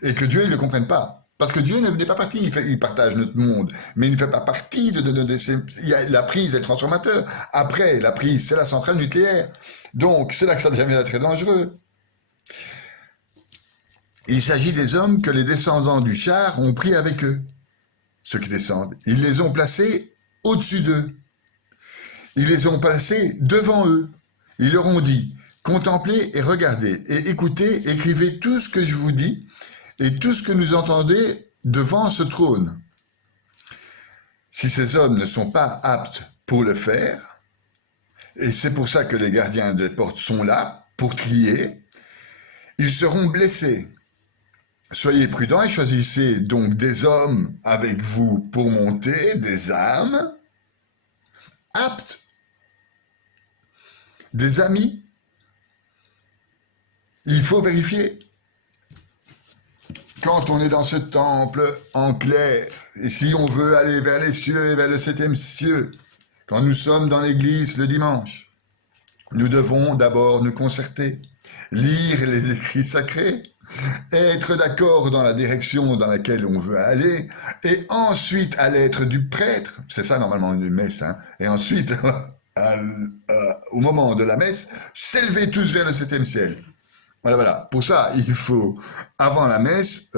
et que Dieu, ils ne le comprennent pas. Parce que Dieu n'est pas parti, il partage notre monde, mais il ne fait pas partie la prise et le transformateur. Après, la prise, c'est la centrale nucléaire. Donc, c'est là que ça devient très dangereux. Il s'agit des hommes que les descendants du char ont pris avec eux, ceux qui descendent. Ils les ont placés au-dessus d'eux. Ils les ont placés devant eux. Ils leur ont dit, contemplez et regardez, et écoutez, écrivez tout ce que je vous dis, et tout ce que nous entendez devant ce trône. Si ces hommes ne sont pas aptes pour le faire. Et c'est pour ça que les gardiens des portes sont là, pour trier. Ils seront blessés. Soyez prudents et choisissez donc des hommes avec vous pour monter, des âmes aptes, des amis. Il faut vérifier. Quand on est dans ce temple en clair, et si on veut aller vers les cieux et vers le septième ciel, quand nous sommes dans l'église le dimanche, nous devons d'abord nous concerter, lire les écrits sacrés, être d'accord dans la direction dans laquelle on veut aller, et ensuite à l'être du prêtre, c'est ça normalement une messe, hein, et ensuite au moment de la messe, s'élever tous vers le septième ciel. Voilà, voilà. Pour ça, il faut, avant la messe,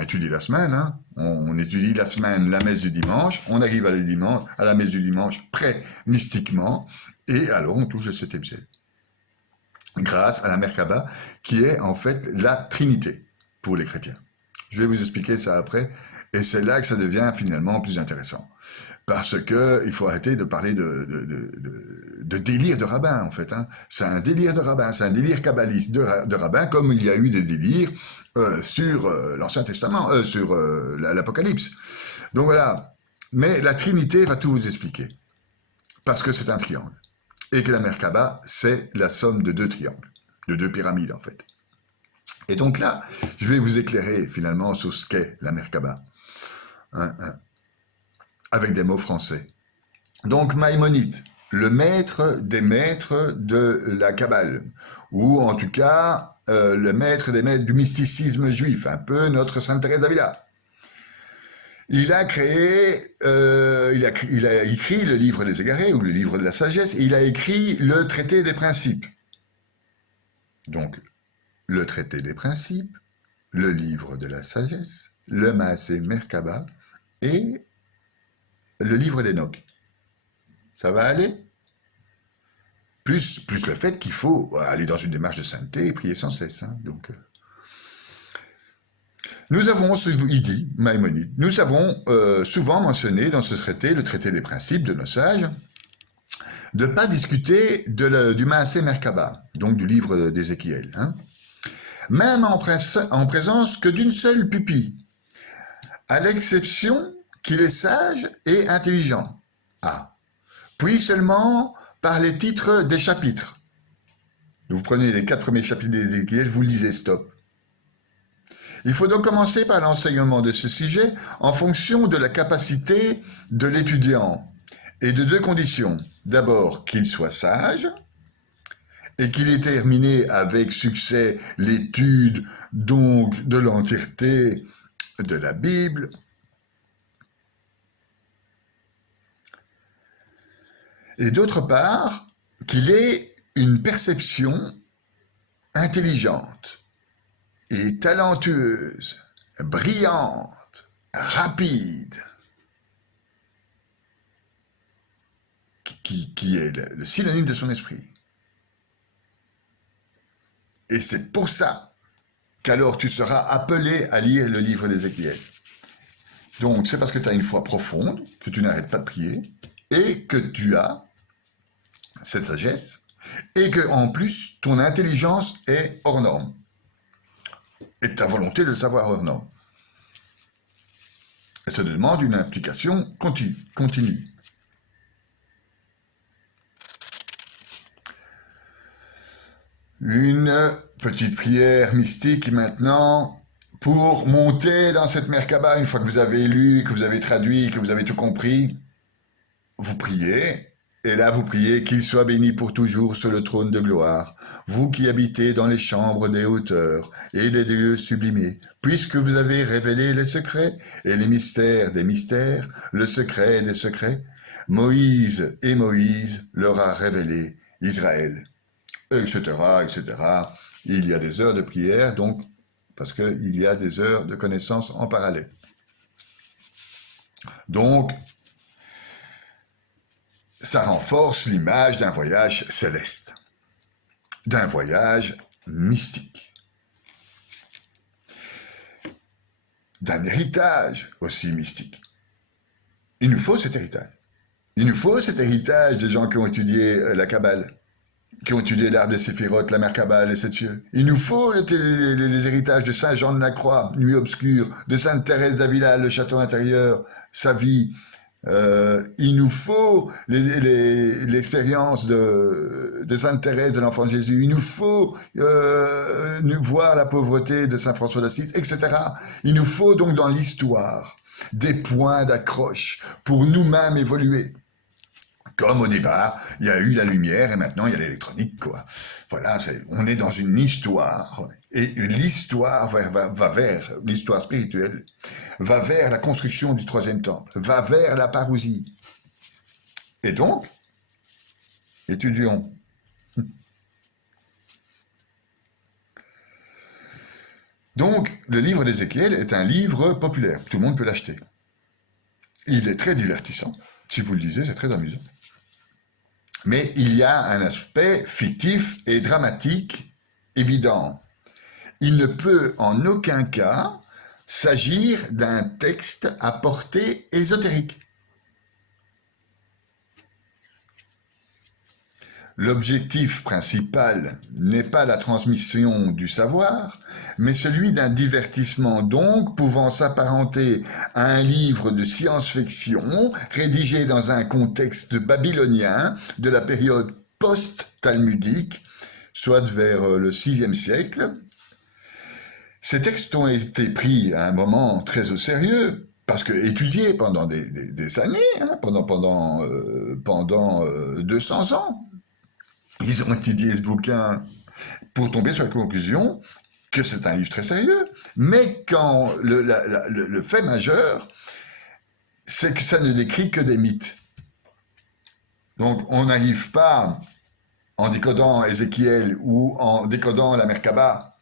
étudier la semaine. Hein. On étudie la semaine, la messe du dimanche. On arrive à la messe du dimanche, prêt mystiquement. Et alors, on touche le septième ciel. Grâce à la Merkaba, qui est en fait la Trinité pour les chrétiens. Je vais vous expliquer ça après. Et c'est là que ça devient finalement plus intéressant. Parce que il faut arrêter de parler de délire de rabbin, en fait. Hein. C'est un délire de rabbin, c'est un délire kabbaliste de rabbin, comme il y a eu des délires sur l'Ancien Testament, sur l'Apocalypse. Donc voilà. Mais la Trinité va tout vous expliquer. Parce que c'est un triangle. Et que la Merkaba, c'est la somme de deux triangles, de deux pyramides, en fait. Et donc là, je vais vous éclairer finalement sur ce qu'est la Merkaba. Avec des mots français. Donc Maïmonide, le maître des maîtres de la Kabbale, ou en tout cas le maître des maîtres du mysticisme juif, un peu notre Sainte Thérèse d'Avila. Il a créé, il a écrit le livre des égarés, ou le livre de la sagesse, et il a écrit le traité des principes. Donc, le traité des principes, le livre de la sagesse, le Maaseh Merkaba, et le livre d'Enoch. Ça va aller? Plus le fait qu'il faut aller dans une démarche de sainteté et prier sans cesse. Hein. Donc, nous avons, il dit, Maïmonide, nous avons souvent mentionné dans ce traité, le traité des principes de nos sages, de ne pas discuter du Maaseh Merkaba, donc du livre d'Ézéchiel. Hein. Même en présence que d'une seule pupille, à l'exception qu'il est sage et intelligent. Ah. Puis seulement par les titres des chapitres. Vous prenez les 4 premiers chapitres d'Ézéchiel, vous lisez stop. Il faut donc commencer par l'enseignement de ce sujet en fonction de la capacité de l'étudiant et de deux conditions. D'abord, qu'il soit sage et qu'il ait terminé avec succès l'étude donc de l'entièreté de la Bible. Et d'autre part, qu'il ait une perception intelligente et talentueuse, brillante, rapide, qui est le synonyme de son esprit. Et c'est pour ça qu'alors tu seras appelé à lire le livre d'Ézéchiel. Donc c'est parce que tu as une foi profonde, que tu n'arrêtes pas de prier, et que tu as cette sagesse, et que en plus ton intelligence est hors norme, et ta volonté de le savoir hors norme. Et ça demande une implication continue. Une petite prière mystique maintenant pour monter dans cette Merkaba, une fois que vous avez lu, que vous avez traduit, que vous avez tout compris, vous priez. Et là, vous priez qu'il soit béni pour toujours sur le trône de gloire, vous qui habitez dans les chambres des hauteurs et des lieux sublimés, puisque vous avez révélé les secrets et les mystères des mystères, le secret des secrets. Moïse leur a révélé Israël, etc., etc. Il y a des heures de prière, donc, parce qu'il y a des heures de connaissance en parallèle. Donc, ça renforce l'image d'un voyage céleste, d'un voyage mystique, d'un héritage aussi mystique. Il nous faut cet héritage. Il nous faut cet héritage des gens qui ont étudié la Kabbale, qui ont étudié l'art des séphirotes, la Merkaba, les sept cieux. Il nous faut les héritages de Saint Jean de la Croix, Nuit obscure, de Sainte Thérèse d'Avila, le château intérieur, sa vie. Il nous faut l'expérience de Sainte Thérèse de l'Enfant Jésus. Il nous faut voir la pauvreté de Saint François d'Assise, etc. Il nous faut donc dans l'histoire des points d'accroche pour nous-mêmes évoluer. Comme au départ, il y a eu la lumière et maintenant il y a l'électronique, quoi. Voilà, on est dans une histoire. Et l'histoire va vers, l'histoire spirituelle, va vers la construction du troisième temple, va vers la parousie. Et donc, étudions. Donc, le livre d'Ézéchiel est un livre populaire. Tout le monde peut l'acheter. Il est très divertissant. Si vous le lisez, c'est très amusant. Mais il y a un aspect fictif et dramatique évident. Il ne peut en aucun cas s'agir d'un texte à portée ésotérique. L'objectif principal n'est pas la transmission du savoir, mais celui d'un divertissement donc pouvant s'apparenter à un livre de science-fiction rédigé dans un contexte babylonien de la période post-talmudique, soit vers le VIe siècle. Ces textes ont été pris à un moment très au sérieux, parce que étudiés pendant des années, hein, pendant 200 ans. Ils ont étudié ce bouquin pour tomber sur la conclusion que c'est un livre très sérieux, mais quand le fait majeur, c'est que ça ne décrit que des mythes. Donc on n'arrive pas, en décodant Ézéchiel ou en décodant la Merkaba,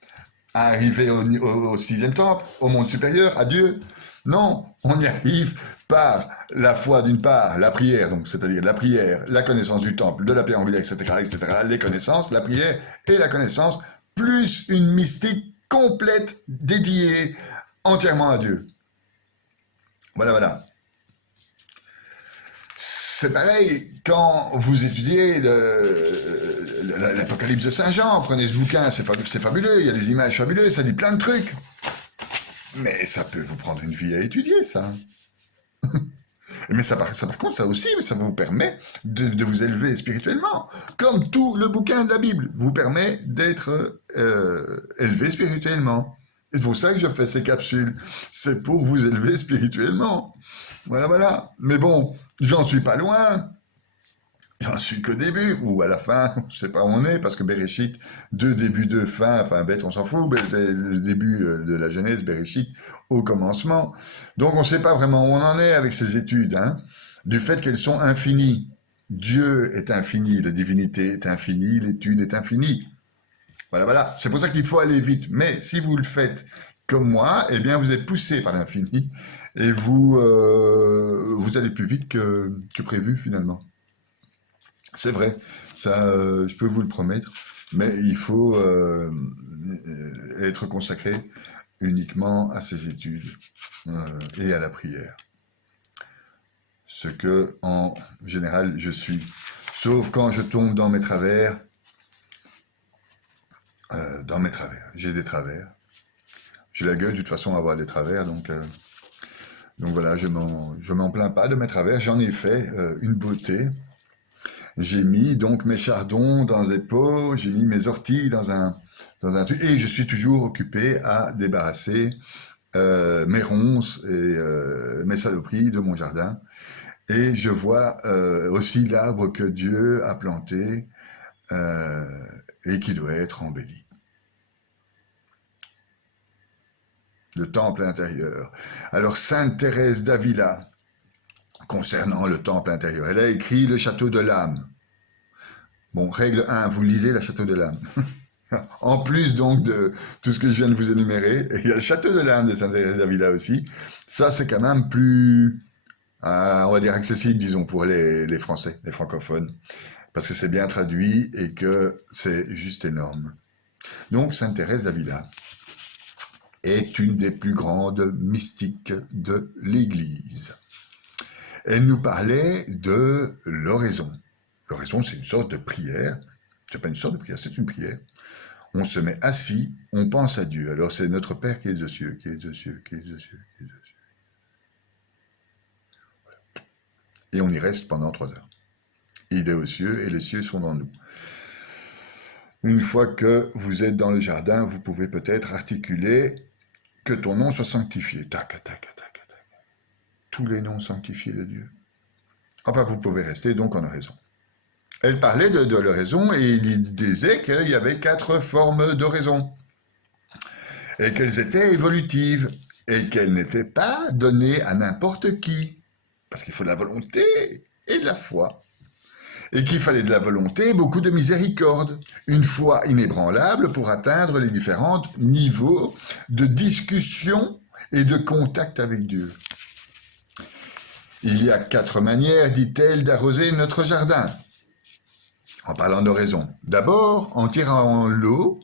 à arriver au sixième temple, au monde supérieur, à Dieu. Non, on y arrive par la foi d'une part, la prière, donc c'est-à-dire la prière, la connaissance du temple, de la pierre angulaire, etc., les connaissances, la prière et la connaissance, plus une mystique complète dédiée entièrement à Dieu. Voilà. C'est pareil quand vous étudiez l'Apocalypse de Saint Jean, prenez ce bouquin, c'est fabuleux, il y a des images fabuleuses, ça dit plein de trucs. Mais ça peut vous prendre une vie à étudier, ça. Mais ça par contre, ça aussi, ça vous permet de vous élever spirituellement. Comme tout le bouquin de la Bible vous permet d'être élevé spirituellement. Et c'est pour ça que je fais ces capsules. C'est pour vous élever spirituellement. Voilà. Mais bon, j'en suis pas loin. J'en suis qu'au début, ou à la fin, je sais pas où on est, parce que Bereshit, 2 début, 2 fin, enfin bête, on s'en fout, mais c'est le début de la Genèse, Bereshit, au commencement. Donc on sait pas vraiment où on en est avec ces études, hein, du fait qu'elles sont infinies. Dieu est infini, la divinité est infinie, l'étude est infinie. Voilà. C'est pour ça qu'il faut aller vite. Mais si vous le faites comme moi, eh bien vous êtes poussé par l'infini, et vous allez plus vite que prévu finalement. C'est vrai, ça, je peux vous le promettre, mais il faut être consacré uniquement à ses études et à la prière. Ce que, en général, je suis. Sauf quand je tombe dans mes travers. J'ai des travers. J'ai la gueule, de toute façon, à avoir des travers, donc voilà, je m'en plains pas de mes travers. J'en ai fait une beauté. J'ai mis donc mes chardons dans des pots, j'ai mis mes orties dans un truc, et je suis toujours occupé à débarrasser mes ronces et mes saloperies de mon jardin. Et je vois aussi l'arbre que Dieu a planté et qui doit être embelli. Le temple intérieur. Alors, Sainte Thérèse d'Avila, concernant le temple intérieur, elle a écrit le château de l'âme. Bon, règle 1, vous lisez le château de l'âme. En plus donc de tout ce que je viens de vous énumérer, il y a le château de l'âme de Sainte Thérèse d'Avila aussi. Ça, c'est quand même plus, on va dire, accessible, disons, pour les Français, les francophones, parce que c'est bien traduit et que c'est juste énorme. Donc, Sainte Thérèse d'Avila est une des plus grandes mystiques de l'Église. Elle nous parlait de l'oraison. L'oraison, c'est une sorte de prière. C'est pas une sorte de prière, c'est une prière. On se met assis, on pense à Dieu. Alors c'est notre Père qui est aux cieux, qui est aux cieux, qui est aux cieux, qui est aux cieux. Et on y reste pendant 3 heures. Il est aux cieux et les cieux sont dans nous. Une fois que vous êtes dans le jardin, vous pouvez peut-être articuler que ton nom soit sanctifié. Tac, tac, tac, tac. Tous les noms sanctifiés de Dieu. Enfin, vous pouvez rester donc en oraison. Elle parlait de l'oraison et il disait qu'il y avait 4 formes d'oraison. Et qu'elles étaient évolutives et qu'elles n'étaient pas données à n'importe qui. Parce qu'il faut de la volonté et de la foi. Et qu'il fallait de la volonté et beaucoup de miséricorde. Une foi inébranlable pour atteindre les différents niveaux de discussion et de contact avec Dieu. Il y a 4 manières, dit-elle, d'arroser notre jardin. En parlant d'oraison. D'abord, en tirant l'eau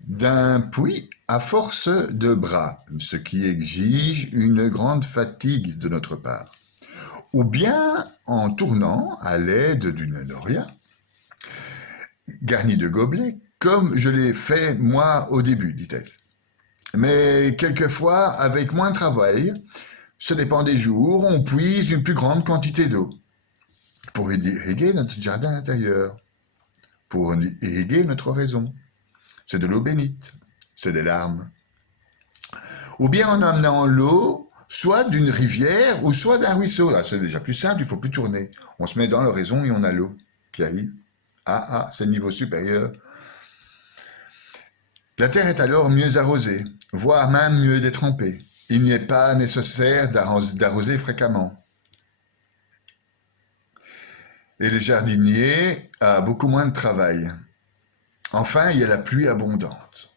d'un puits à force de bras, ce qui exige une grande fatigue de notre part. Ou bien en tournant à l'aide d'une noria, garnie de gobelets, comme je l'ai fait moi au début, dit-elle. Mais quelquefois, avec moins de travail, ça dépend des jours, on puise une plus grande quantité d'eau pour irriguer notre jardin intérieur, pour irriguer notre oraison. C'est de l'eau bénite, c'est des larmes. Ou bien en amenant l'eau, soit d'une rivière ou soit d'un ruisseau. Là, c'est déjà plus simple, il ne faut plus tourner. On se met dans l'oraison et on a l'eau qui arrive. C'est le niveau supérieur. La terre est alors mieux arrosée, voire même mieux détrempée. Il n'est pas nécessaire d'arroser fréquemment. Et le jardinier a beaucoup moins de travail. Enfin, il y a la pluie abondante.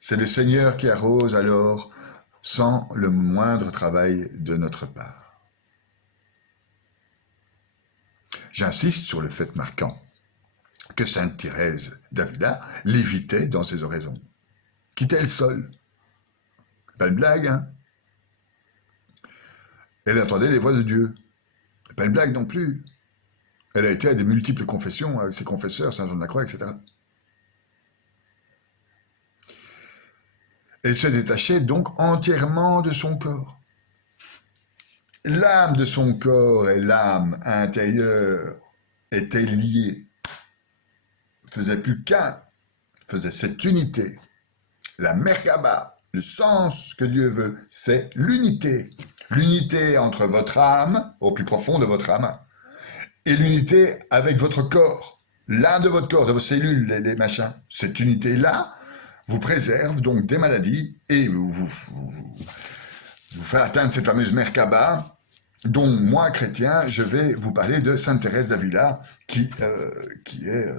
C'est le Seigneur qui arrose alors sans le moindre travail de notre part. J'insiste sur le fait marquant que sainte Thérèse d'Avila lévitait dans ses oraisons, quittait le sol. Pas une blague, hein? Elle entendait les voix de Dieu. Pas une blague non plus. Elle a été à des multiples confessions avec ses confesseurs, Saint Jean de la Croix, etc. Elle se détachait donc entièrement de son corps. L'âme de son corps et l'âme intérieure étaient liées, faisaient plus qu'un, faisaient cette unité. La Merkaba, le sens que Dieu veut, c'est l'unité. L'unité entre votre âme, au plus profond de votre âme, et l'unité avec votre corps, l'âme de votre corps, de vos cellules, les machins. Cette unité-là vous préserve donc des maladies et vous fait atteindre cette fameuse Merkaba dont moi, chrétien, je vais vous parler de Sainte Thérèse d'Avila qui est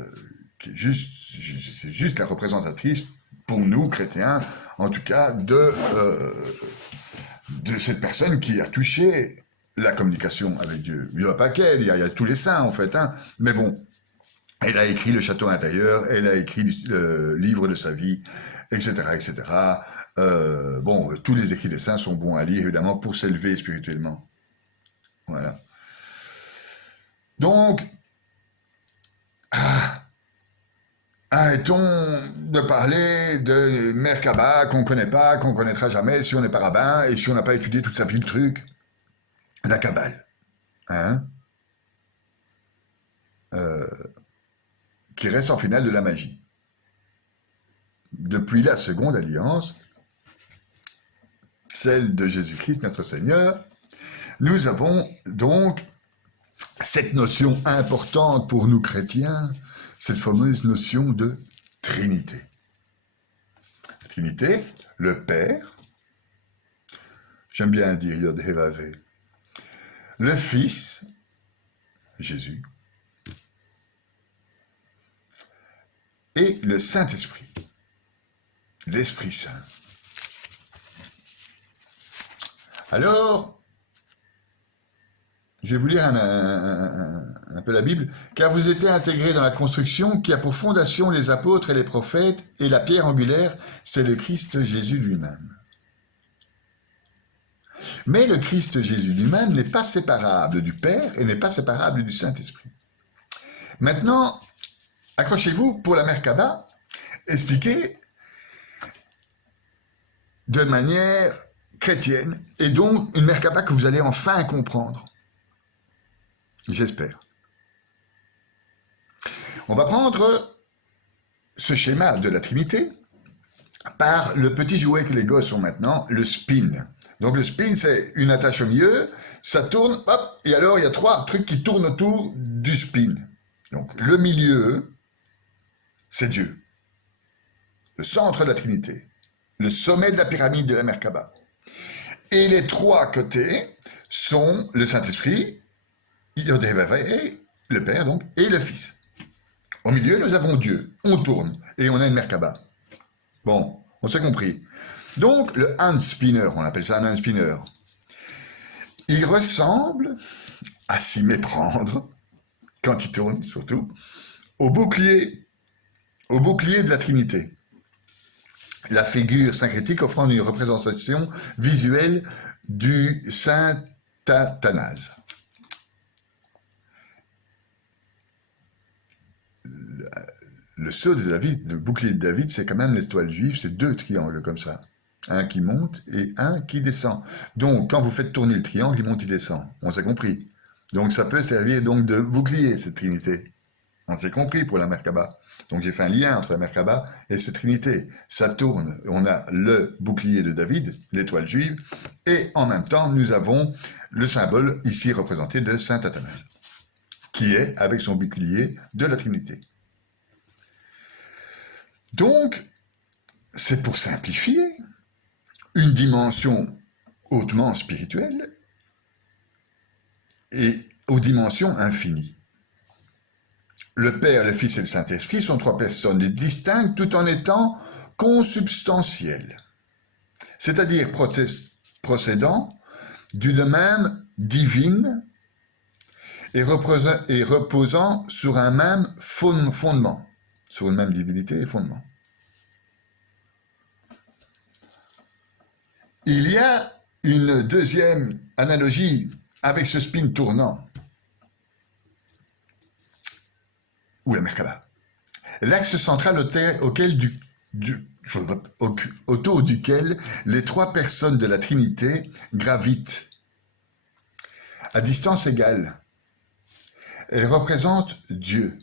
juste la représentatrice pour nous, chrétiens, en tout cas, de cette personne qui a touché la communication avec Dieu. Il n'y a pas qu'elle, il y a tous les saints, en fait, hein. Mais bon, elle a écrit le château intérieur, elle a écrit le livre de sa vie, etc., etc. Bon, tous les écrits des saints sont bons à lire, évidemment, pour s'élever spirituellement. Voilà. Donc, arrêtons de parler de Merkaba qu'on ne connaît pas, qu'on ne connaîtra jamais si on n'est pas rabbin et si on n'a pas étudié toute sa vie le truc. La Kabbale. Hein? Qui reste en finale de la magie. Depuis la seconde alliance, celle de Jésus-Christ notre Seigneur, nous avons donc cette notion importante pour nous chrétiens, cette fameuse notion de Trinité. La Trinité, le Père, j'aime bien dire Yod He Vav He, le Fils, Jésus, et le Saint-Esprit, l'Esprit Saint. Alors, je vais vous lire un peu la Bible. « Car vous étiez intégrés dans la construction qui a pour fondation les apôtres et les prophètes, et la pierre angulaire, c'est le Christ Jésus lui-même. Mais le Christ Jésus lui-même n'est pas séparable du Père et n'est pas séparable du Saint-Esprit. Maintenant, accrochez-vous pour la Merkaba, expliquée de manière chrétienne, et donc une Merkaba que vous allez enfin comprendre. J'espère. On va prendre ce schéma de la Trinité par le petit jouet que les gosses ont maintenant, le spin. Donc le spin, c'est une attache au milieu, ça tourne, hop, et alors il y a 3 trucs qui tournent autour du spin. Donc le milieu, c'est Dieu. Le centre de la Trinité. Le sommet de la pyramide de la Merkaba. Et les 3 côtés sont le Saint-Esprit, le Père donc, et le Fils. Au milieu, nous avons Dieu. On tourne et on a une Merkaba. Bon, on s'est compris. Donc, le handspinner, on appelle ça un handspinner, il ressemble, à s'y méprendre, quand il tourne surtout, au bouclier de la Trinité. La figure syncrétique offrant une représentation visuelle du Saint Athanase. Le sceau de David, le bouclier de David, c'est quand même l'étoile juive, c'est 2 triangles comme ça. Un qui monte et un qui descend. Donc, quand vous faites tourner le triangle, il monte, il descend. On s'est compris. Donc, ça peut servir donc de bouclier, cette trinité. On s'est compris pour la Merkaba. Donc, j'ai fait un lien entre la Merkaba et cette trinité. Ça tourne. On a le bouclier de David, l'étoile juive, et en même temps, nous avons le symbole ici représenté de Saint Athanase, qui est avec son bouclier de la Trinité. Donc, c'est pour simplifier une dimension hautement spirituelle et aux dimensions infinies. Le Père, le Fils et le Saint-Esprit sont 3 personnes distinctes tout en étant consubstantielles, c'est-à-dire procédant d'une même divine et reposant sur un même fondement, sur une même divinité et fondement. Il y a une deuxième analogie avec ce spin tournant, ou la Merkaba. L'axe central autour duquel les 3 personnes de la Trinité gravitent à distance égale. Elles représentent Dieu,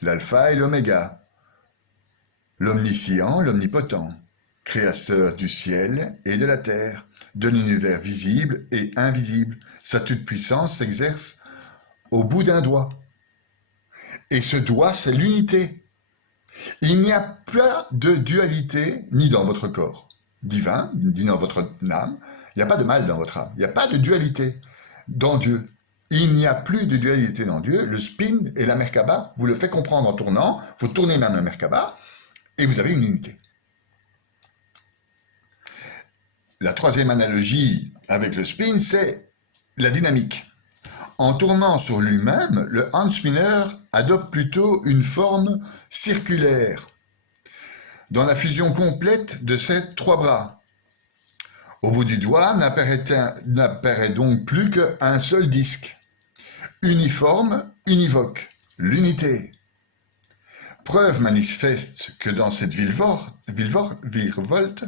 l'alpha et l'oméga, l'omniscient, l'omnipotent, créateur du ciel et de la terre, de l'univers visible et invisible. Sa toute-puissance s'exerce au bout d'un doigt. Et ce doigt, c'est l'unité. Il n'y a pas de dualité ni dans votre corps divin, ni dans votre âme. Il n'y a pas de mal dans votre âme. Il n'y a pas de dualité dans Dieu. Il n'y a plus de dualité dans Dieu. Le spin et la Merkaba vous le fait comprendre en tournant. Vous tournez même la Merkaba et vous avez une unité. La troisième analogie avec le spin, c'est la dynamique. En tournant sur lui-même, le handspinner adopte plutôt une forme circulaire, dans la fusion complète de ses 3 bras. Au bout du doigt n'apparaît donc plus qu'un seul disque, uniforme, univoque, l'unité. Preuve manifeste que dans cette virevolte,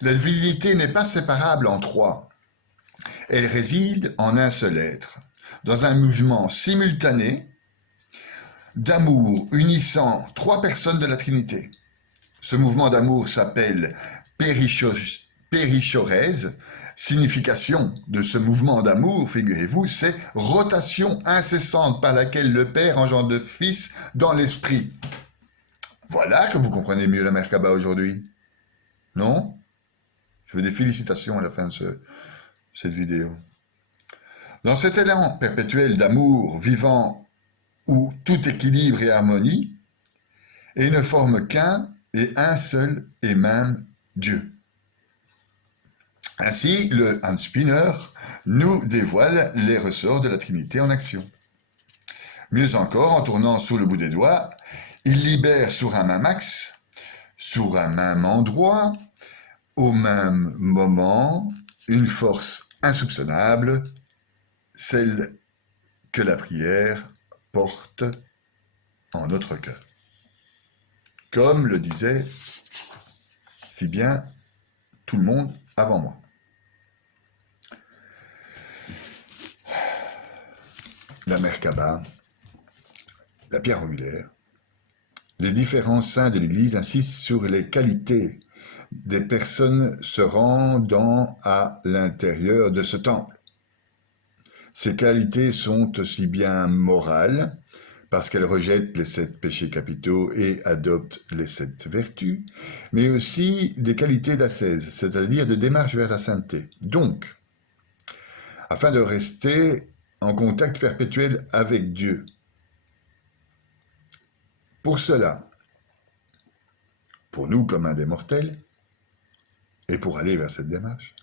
la divinité n'est pas séparable en 3. Elle réside en un seul être, dans un mouvement simultané d'amour unissant 3 personnes de la Trinité. Ce mouvement d'amour s'appelle périchorèse. Signification de ce mouvement d'amour, figurez-vous, c'est rotation incessante par laquelle le Père engendre le Fils dans l'esprit. Voilà que vous comprenez mieux la Merkaba aujourd'hui. Non? Je veux des félicitations à la fin de cette vidéo. Dans cet élan perpétuel d'amour vivant où tout équilibre et harmonie, et ne forme qu'un et un seul et même Dieu. Ainsi, le handspinner nous dévoile les ressorts de la Trinité en action. Mieux encore, en tournant sous le bout des doigts, il libère sur un même axe, sur un même endroit, au même moment une force insoupçonnable, celle que la prière porte en notre cœur. Comme le disait si bien tout le monde avant moi. La mère Kaba, la pierre angulaire, les différents saints de l'Église insistent sur les qualités des personnes se rendant à l'intérieur de ce temple. Ces qualités sont aussi bien morales, parce qu'elles rejettent les 7 péchés capitaux et adoptent les 7 vertus, mais aussi des qualités d'ascèse, c'est-à-dire de démarche vers la sainteté. Donc, afin de rester en contact perpétuel avec Dieu. Pour cela, pour nous comme un des mortels, et pour aller vers cette démarche,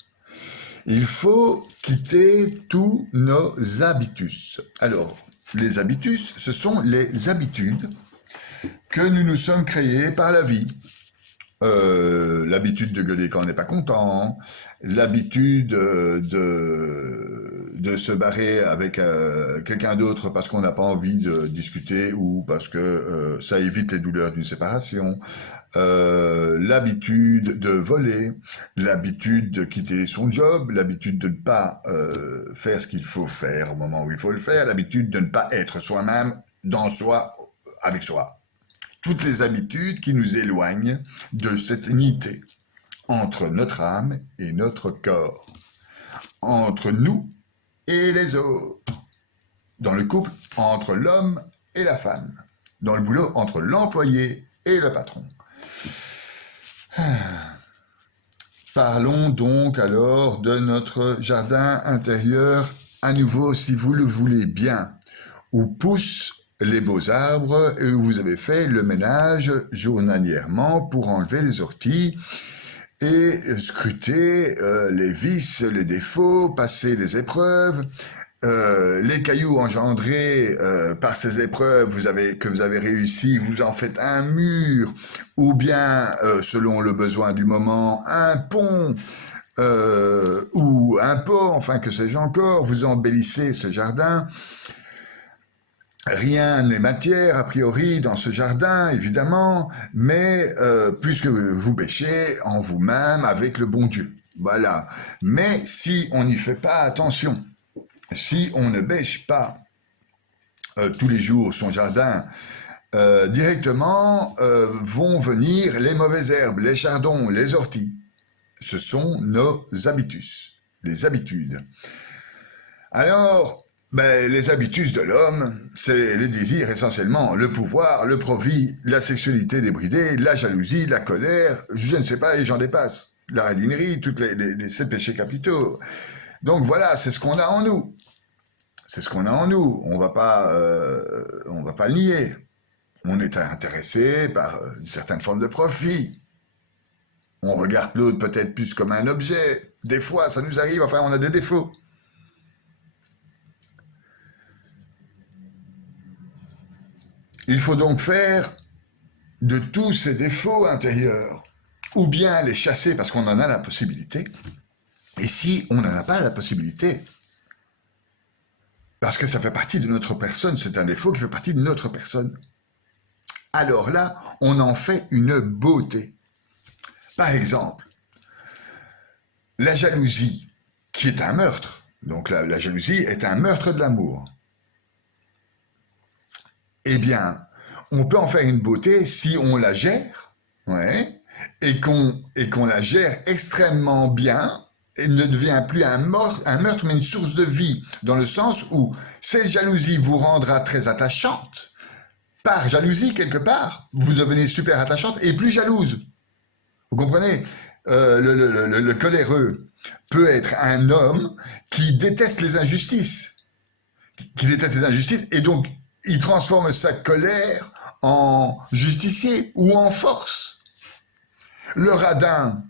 il faut quitter tous nos habitus. Alors, les habitus, ce sont les habitudes que nous nous sommes créées par la vie. L'habitude de gueuler quand on n'est pas content, l'habitude de se barrer avec quelqu'un d'autre parce qu'on n'a pas envie de discuter ou parce que ça évite les douleurs d'une séparation, l'habitude de voler, l'habitude de quitter son job, l'habitude de ne pas faire ce qu'il faut faire au moment où il faut le faire, l'habitude de ne pas être soi-même, dans soi, avec soi. Toutes les habitudes qui nous éloignent de cette unité entre notre âme et notre corps, entre nous et les autres, dans le couple entre l'homme et la femme, dans le boulot entre l'employé et le patron. Parlons donc alors de notre jardin intérieur, à nouveau si vous le voulez bien, où poussent les beaux arbres et où vous avez fait le ménage journalièrement pour enlever les orties et scruter les vices, les défauts, passer les épreuves, les cailloux engendrés par ces épreuves que vous avez réussi, vous en faites un mur, ou bien, selon le besoin du moment, un pont, ou un pot, enfin que sais-je encore, vous embellissez ce jardin. Rien n'est matière, a priori, dans ce jardin, évidemment, mais puisque vous bêchez en vous-même avec le bon Dieu. Voilà. Mais si on n'y fait pas attention, si on ne bêche pas tous les jours son jardin, directement vont venir les mauvaises herbes, les chardons, les orties. Ce sont nos habitus, les habitudes. Alors, les habitus de l'homme, c'est les désirs essentiellement, le pouvoir, le profit, la sexualité débridée, la jalousie, la colère, je ne sais pas, et j'en dépasse, la radinerie, toutes les 7 péchés capitaux. Donc voilà, c'est ce qu'on a en nous. C'est ce qu'on a en nous, on va pas le nier. On est intéressé par une certaine forme de profit. On regarde l'autre peut-être plus comme un objet. Des fois, ça nous arrive, enfin on a des défauts. Il faut donc faire de tous ces défauts intérieurs, ou bien les chasser parce qu'on en a la possibilité, et si on n'en a pas la possibilité, parce que ça fait partie de notre personne, c'est un défaut qui fait partie de notre personne, alors là, on en fait une beauté. Par exemple, la jalousie, qui est un meurtre, donc la jalousie est un meurtre de l'amour. Eh bien, on peut en faire une beauté si on la gère, ouais, et qu'on la gère extrêmement bien, et ne devient plus un meurtre, mais une source de vie, dans le sens où cette jalousie vous rendra très attachante. Par jalousie, quelque part, vous devenez super attachante et plus jalouse. Vous comprenez ? Le coléreux peut être un homme qui déteste les injustices, et donc il transforme sa colère en justicier ou en force. Le radin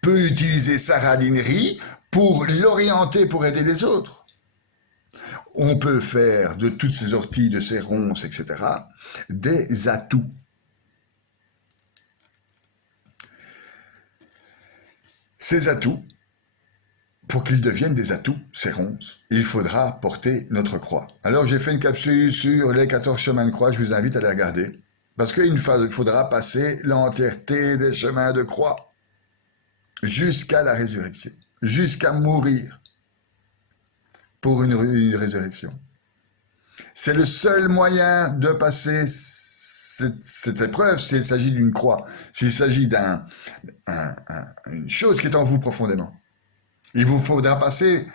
peut utiliser sa radinerie pour l'orienter pour aider les autres. On peut faire de toutes ces orties, de ces ronces, etc., des atouts. Ces atouts, pour qu'ils deviennent des atouts, ces ronces, il faudra porter notre croix. Alors j'ai fait une capsule sur les 14 chemins de croix, je vous invite à les regarder. Parce qu'il faudra passer l'entièreté des chemins de croix jusqu'à la résurrection, jusqu'à mourir pour une résurrection. C'est le seul moyen de passer cette épreuve s'il s'agit d'une croix, s'il s'agit d'une chose qui est en vous profondément. Il vous faudra passer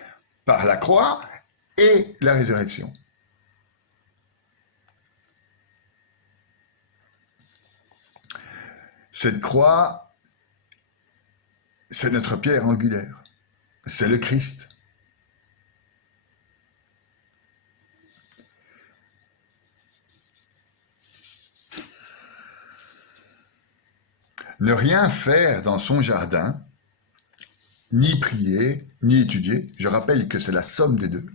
par la croix et la résurrection. Cette croix, c'est notre pierre angulaire, c'est le Christ. Ne rien faire dans son jardin, ni prier, ni étudier. Je rappelle que c'est la somme des deux.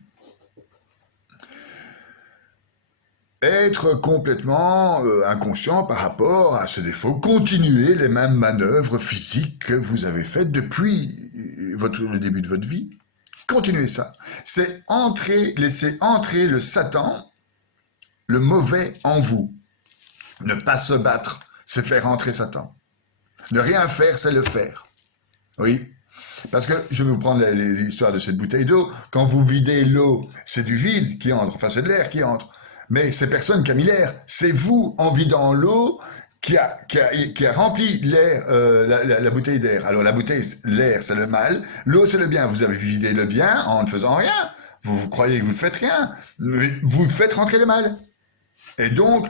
Être complètement inconscient par rapport à ce défaut. Continuer les mêmes manœuvres physiques que vous avez faites depuis le début de votre vie. Continuez ça. C'est laisser entrer le Satan, le mauvais en vous. Ne pas se battre, c'est faire entrer Satan. Ne rien faire, c'est le faire. Oui. Parce que, je vais vous prendre l'histoire de cette bouteille d'eau. Quand vous videz l'eau, c'est du vide qui entre. Enfin, c'est de l'air qui entre. Mais c'est personne qui a mis l'air. C'est vous, en vidant l'eau, qui a rempli l'air, la bouteille d'air. Alors, la bouteille, l'air, c'est le mal. L'eau, c'est le bien. Vous avez vidé le bien en ne faisant rien. Vous croyez que vous ne faites rien. Mais vous faites rentrer le mal. Et donc,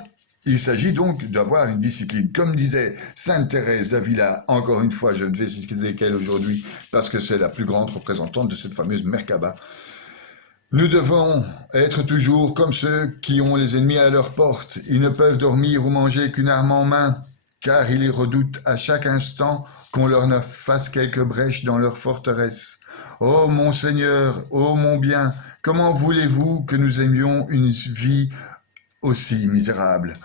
il s'agit donc d'avoir une discipline. Comme disait Sainte Thérèse d'Avila, encore une fois, je ne vais citer qu'elle aujourd'hui, parce que c'est la plus grande représentante de cette fameuse Merkaba. Nous devons être toujours comme ceux qui ont les ennemis à leur porte. Ils ne peuvent dormir ou manger qu'une arme en main, car ils redoutent à chaque instant qu'on leur fasse quelques brèches dans leur forteresse. Ô mon Seigneur, ô mon bien, comment voulez-vous que nous aimions une vie aussi misérable?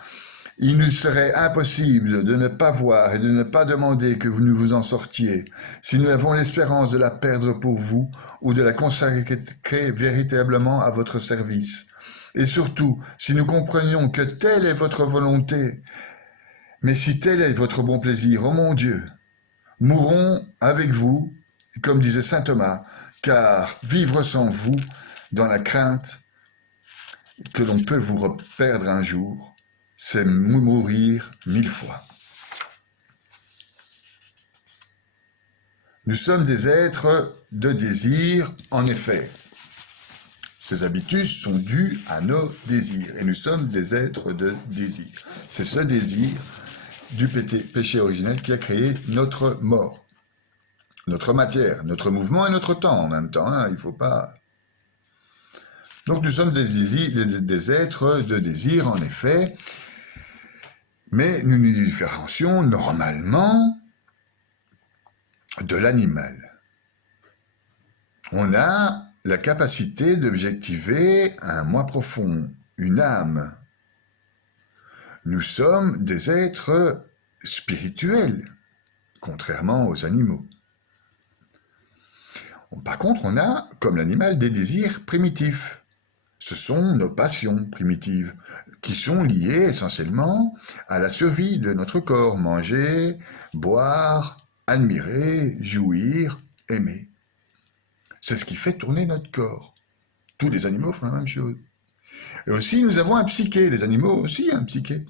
Il nous serait impossible de ne pas voir et de ne pas demander que vous vous en sortiez, si nous avons l'espérance de la perdre pour vous ou de la consacrer véritablement à votre service. Et surtout, si nous comprenions que telle est votre volonté, mais si tel est votre bon plaisir, ô mon Dieu, mourons avec vous, comme disait saint Thomas, car vivre sans vous, dans la crainte que l'on peut vous perdre un jour, c'est mourir 1000 fois. Nous sommes des êtres de désir, en effet. Ces habitus sont dus à nos désirs, et nous sommes des êtres de désir. C'est ce désir du péché originel qui a créé notre mort, notre matière, notre mouvement et notre temps en même temps. Hein, il ne faut pas... Donc nous sommes des êtres de désir, en effet, mais nous nous différencions normalement de l'animal. On a la capacité d'objectiver un moi profond, une âme. Nous sommes des êtres spirituels, contrairement aux animaux. Par contre, on a, comme l'animal, des désirs primitifs. Ce sont nos passions primitives, qui sont liées essentiellement à la survie de notre corps. Manger, boire, admirer, jouir, aimer. C'est ce qui fait tourner notre corps. Tous les animaux font la même chose. Et aussi, nous avons un psyché. Les animaux aussi un psyché.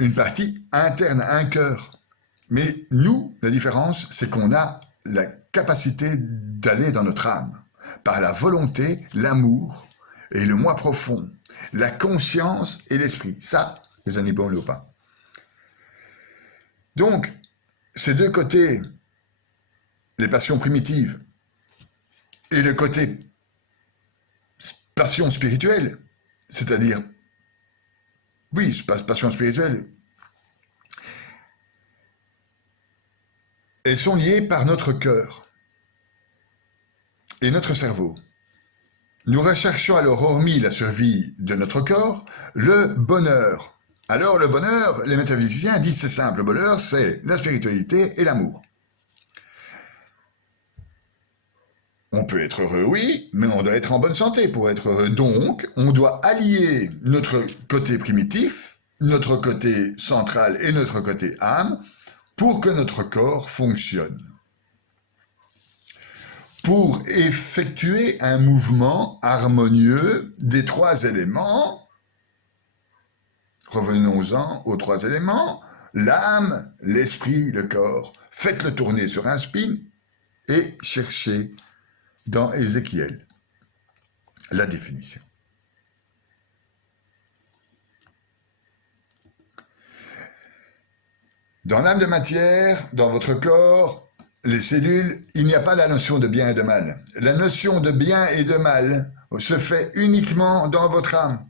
Une partie interne, un cœur. Mais nous, la différence, c'est qu'on a la capacité d'aller dans notre âme, par la volonté, l'amour et le moi profond, la conscience et l'esprit. Ça, les animaux ne l'ont pas. Donc, ces deux côtés, les passions primitives et le côté passion spirituelle, c'est-à-dire, oui, passion spirituelle, elles sont liées par notre cœur et notre cerveau. Nous recherchons alors, hormis la survie de notre corps, le bonheur. Alors le bonheur, les métaphysiciens disent c'est simple, le bonheur c'est la spiritualité et l'amour. On peut être heureux, oui, mais on doit être en bonne santé pour être heureux. Donc, on doit allier notre côté primitif, notre côté central et notre côté âme pour que notre corps fonctionne. Pour effectuer un mouvement harmonieux des trois éléments, revenons-en aux trois éléments, l'âme, l'esprit, le corps. Faites-le tourner sur un spin et cherchez dans Ézéchiel la définition. Dans l'âme de matière, dans votre corps, les cellules, il n'y a pas la notion de bien et de mal. La notion de bien et de mal se fait uniquement dans votre âme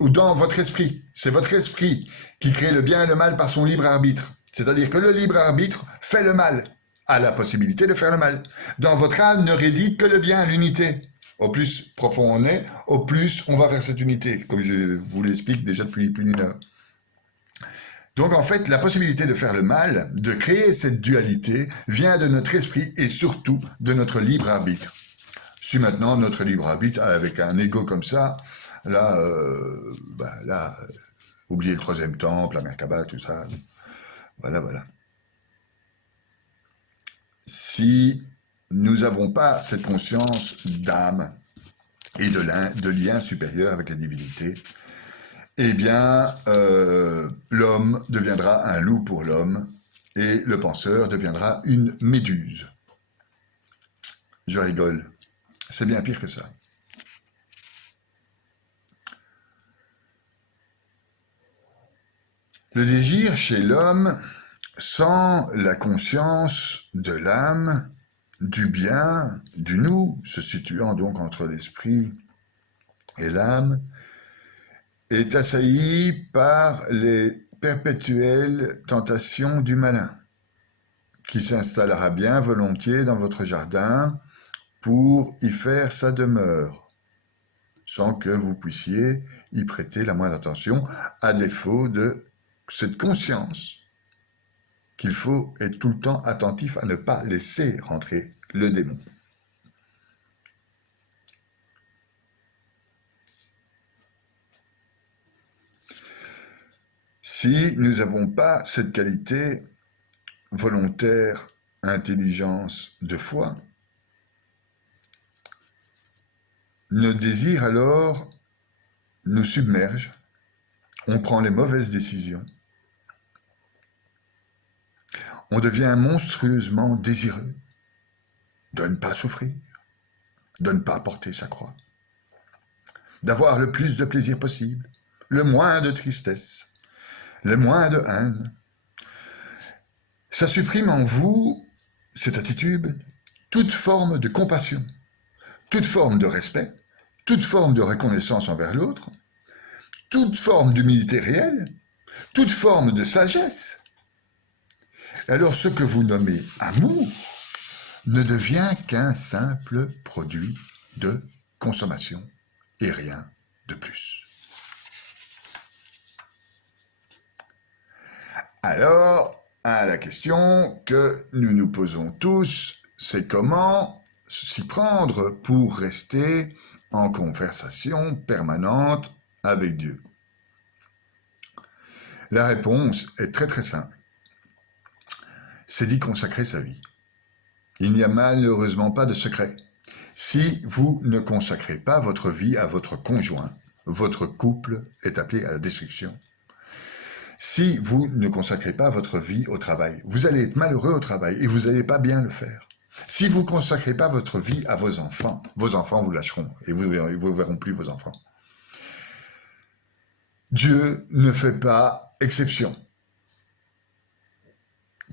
ou dans votre esprit. C'est votre esprit qui crée le bien et le mal par son libre arbitre. C'est-à-dire que le libre arbitre fait le mal, a la possibilité de faire le mal. Dans votre âme ne réside que le bien, l'unité. Au plus profond on est, au plus on va vers cette unité, comme je vous l'explique déjà depuis plus d'une heure. Donc en fait, la possibilité de faire le mal, de créer cette dualité, vient de notre esprit et surtout de notre libre arbitre. Si maintenant notre libre arbitre, avec un ego comme ça, là, oubliez le troisième temple, la Merkaba, tout ça, voilà. Si nous n'avons pas cette conscience d'âme et de lien supérieur avec la divinité, eh bien, l'homme deviendra un loup pour l'homme et le penseur deviendra une méduse. Je rigole. C'est bien pire que ça. Le désir chez l'homme, sans la conscience de l'âme, du bien, du nous, se situant donc entre l'esprit et l'âme, est assailli par les perpétuelles tentations du malin, qui s'installera bien volontiers dans votre jardin pour y faire sa demeure, sans que vous puissiez y prêter la moindre attention, à défaut de cette conscience qu'il faut être tout le temps attentif à ne pas laisser rentrer le démon. Si nous n'avons pas cette qualité volontaire, intelligence de foi, nos désirs alors nous submergent, on prend les mauvaises décisions, on devient monstrueusement désireux de ne pas souffrir, de ne pas porter sa croix, d'avoir le plus de plaisir possible, le moins de tristesse, le moins de haine. Ça supprime en vous, cette attitude, toute forme de compassion, toute forme de respect, toute forme de reconnaissance envers l'autre, toute forme d'humilité réelle, toute forme de sagesse. Alors ce que vous nommez amour ne devient qu'un simple produit de consommation et rien de plus. Alors, à la question que nous nous posons tous, c'est comment s'y prendre pour rester en conversation permanente avec Dieu. La réponse est très très simple. C'est d'y consacrer sa vie. Il n'y a malheureusement pas de secret. Si vous ne consacrez pas votre vie à votre conjoint, votre couple est appelé à la destruction. Si vous ne consacrez pas votre vie au travail, vous allez être malheureux au travail et vous n'allez pas bien le faire. Si vous ne consacrez pas votre vie à vos enfants vous lâcheront et vous ne verront plus vos enfants. Dieu ne fait pas exception.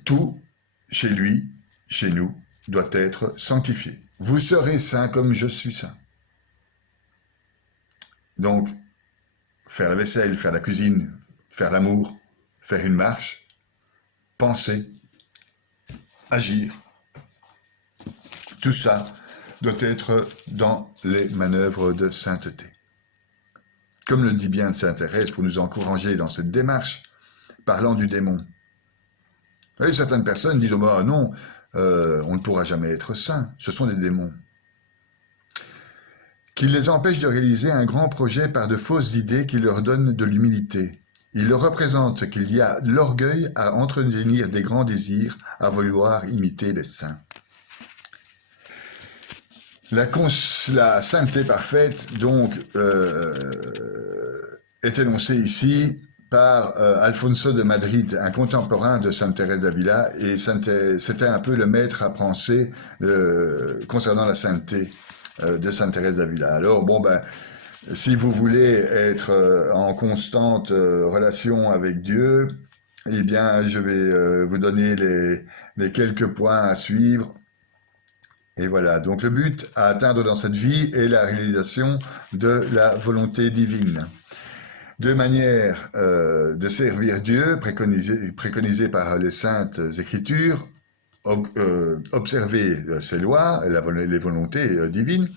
Tout, chez lui, chez nous, doit être sanctifié. Vous serez saints comme je suis saint. Donc, faire la vaisselle, faire la cuisine, faire l'amour, faire une marche, penser, agir, tout ça doit être dans les manœuvres de sainteté. Comme le dit bien Sainte Thérèse pour nous encourager dans cette démarche, parlant du démon. Et certaines personnes disent « Oh bah non, on ne pourra jamais être saint, ce sont des démons. » qui les empêchent de réaliser un grand projet par de fausses idées qui leur donnent de l'humilité. Il leur représente qu'il y a l'orgueil à entretenir des grands désirs, à vouloir imiter les saints. La sainteté parfaite, donc, est énoncée ici par Alfonso de Madrid, un contemporain de Sainte Thérèse d'Avila, et c'était un peu le maître à penser concernant la sainteté de Sainte Thérèse d'Avila. Alors, bon, ben, si vous voulez être en constante relation avec Dieu, eh bien, je vais vous donner les quelques points à suivre. Et voilà, donc le but à atteindre dans cette vie est la réalisation de la volonté divine. Deux manières de servir Dieu, préconisées par les saintes écritures, observer ses lois, les volontés divines,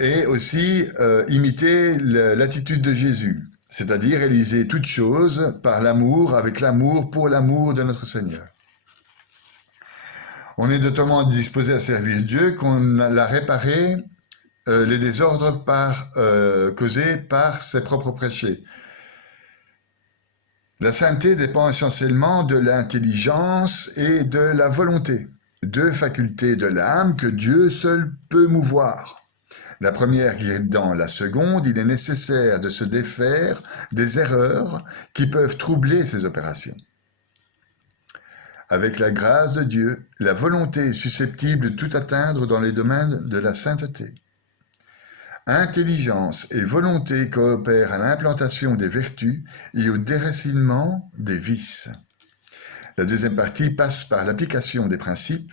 et aussi imiter l'attitude de Jésus, c'est-à-dire réaliser toutes choses par l'amour, avec l'amour, pour l'amour de notre Seigneur. On est notamment disposé à servir Dieu qu'on a réparé les désordres causés par ses propres péchés. La sainteté dépend essentiellement de l'intelligence et de la volonté, deux facultés de l'âme que Dieu seul peut mouvoir. La première guidant la seconde, il est nécessaire de se défaire des erreurs qui peuvent troubler ces opérations. Avec la grâce de Dieu, la volonté est susceptible de tout atteindre dans les domaines de la sainteté. Intelligence et volonté coopèrent à l'implantation des vertus et au déracinement des vices. La deuxième partie passe par l'application des principes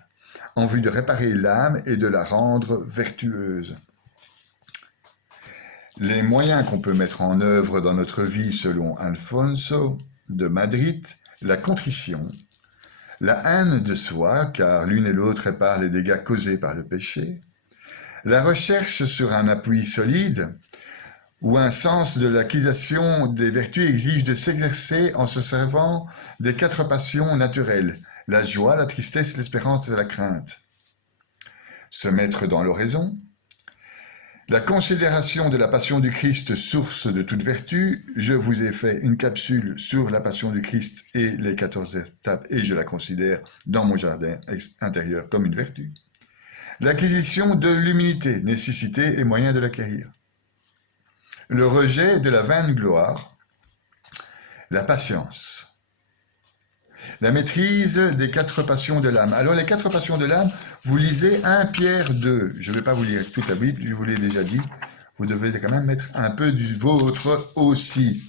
en vue de réparer l'âme et de la rendre vertueuse. Les moyens qu'on peut mettre en œuvre dans notre vie selon Alfonso de Madrid, la contrition, la haine de soi, car l'une et l'autre réparent les dégâts causés par le péché, la recherche sur un appui solide, où un sens de l'acquisition des vertus exige de s'exercer en se servant des quatre passions naturelles, la joie, la tristesse, l'espérance et la crainte. Se mettre dans l'oraison, la considération de la passion du Christ, source de toute vertu. Je vous ai fait une capsule sur la passion du Christ et les 14 étapes, et je la considère dans mon jardin intérieur comme une vertu. L'acquisition de l'humilité, nécessité et moyen de l'acquérir. Le rejet de la vaine gloire. La patience. La maîtrise des quatre passions de l'âme. Alors, les quatre passions de l'âme, vous lisez 1 Pierre 2. Je ne vais pas vous lire toute la Bible, je vous l'ai déjà dit. Vous devez quand même mettre un peu du vôtre aussi.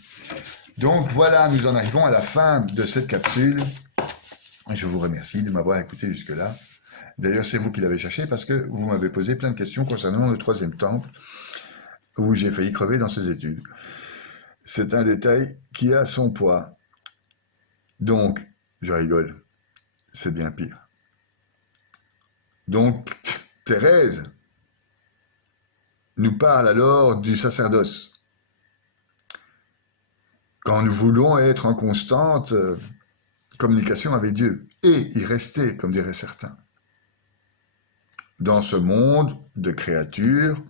Donc, voilà, nous en arrivons à la fin de cette capsule. Je vous remercie de m'avoir écouté jusque-là. D'ailleurs, c'est vous qui l'avez cherché parce que vous m'avez posé plein de questions concernant le 3e temple où j'ai failli crever dans ces études. C'est un détail qui a son poids. Donc, je rigole, c'est bien pire. Donc, Thérèse nous parle alors du sacerdoce. Quand nous voulons être en constante communication avec Dieu et y rester, comme diraient certains. Dans ce monde de créatures,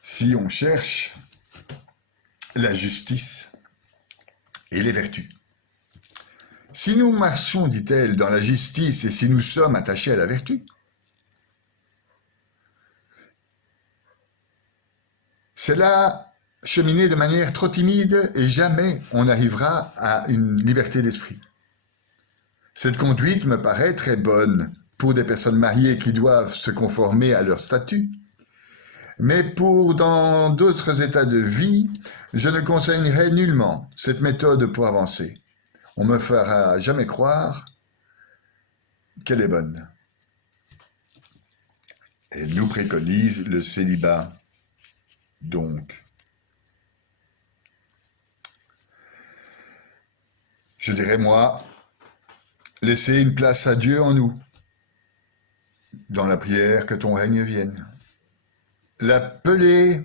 si on cherche la justice et les vertus. Si nous marchons, dit-elle, dans la justice et si nous sommes attachés à la vertu, c'est là cheminer de manière trop timide et jamais on n'arrivera à une liberté d'esprit. Cette conduite me paraît très bonne pour des personnes mariées qui doivent se conformer à leur statut, mais dans d'autres états de vie, je ne conseillerais nullement cette méthode pour avancer. On me fera jamais croire qu'elle est bonne. Elle nous préconise le célibat. Donc, je dirais moi, laisser une place à Dieu en nous, dans la prière que ton règne vienne. L'appeler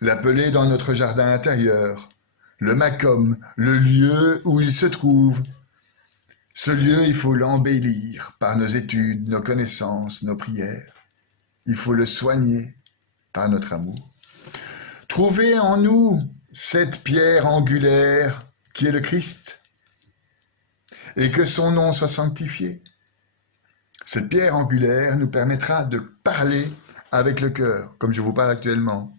dans notre jardin intérieur, le macum, le lieu où il se trouve, Ce lieu, il faut l'embellir par nos études, nos connaissances, nos prières. Il faut le soigner par notre amour. Trouver en nous cette pierre angulaire qui est le Christ et que son nom soit sanctifié. Cette pierre angulaire nous permettra de parler avec le cœur, comme je vous parle actuellement,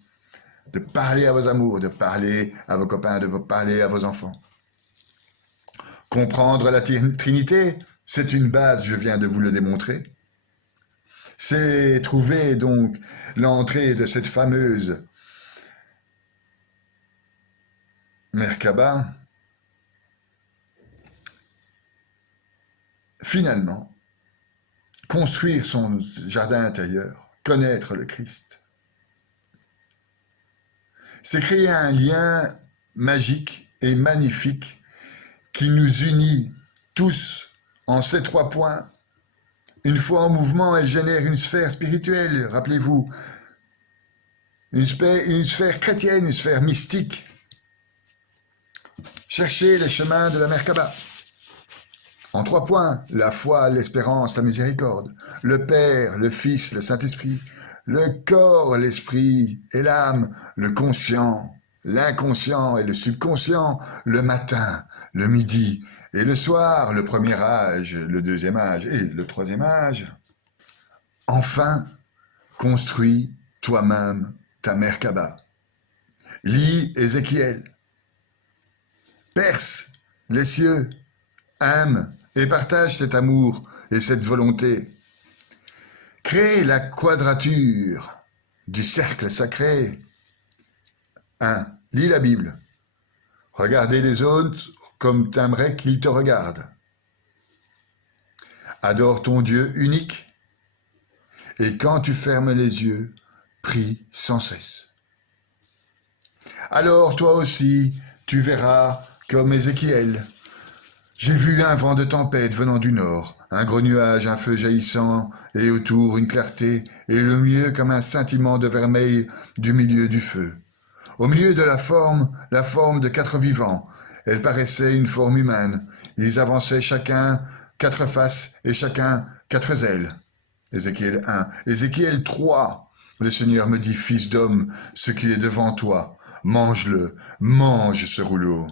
de parler à vos amours, de parler à vos copains, de parler à vos enfants. Comprendre la Trinité, c'est une base, je viens de vous le démontrer. C'est trouver donc l'entrée de cette fameuse Merkaba. Finalement, construire son jardin intérieur, connaître le Christ. C'est créer un lien magique et magnifique qui nous unit tous en ces 3 points. Une fois en mouvement, elle génère une sphère spirituelle, rappelez-vous, une sphère chrétienne, une sphère mystique. Cherchez les chemins de la Merkaba. En 3 points, la foi, l'espérance, la miséricorde, le Père, le Fils, le Saint-Esprit, le corps, l'esprit et l'âme, le conscient, l'inconscient et le subconscient, le matin, le midi et le soir, le premier âge, le deuxième âge et le troisième âge. Enfin, construis toi-même ta Merkaba. Lis Ézéchiel. Perce les cieux, aime et partage cet amour et cette volonté. Crée la quadrature du cercle sacré. 1. Lis la Bible. Regardez les autres comme t'aimerais qu'ils te regardent. Adore ton Dieu unique. Et quand tu fermes les yeux, prie sans cesse. Alors toi aussi, tu verras comme Ézéchiel. J'ai vu un vent de tempête venant du nord, un gros nuage, un feu jaillissant, et autour une clarté, et le milieu comme un scintillement de vermeil du milieu du feu. Au milieu de la forme de 4 vivants. Elle paraissait une forme humaine. Ils avançaient chacun 4 faces et chacun 4 ailes. Ézéchiel 1. Ézéchiel 3. Le Seigneur me dit, fils d'homme, ce qui est devant toi, mange-le, mange ce rouleau.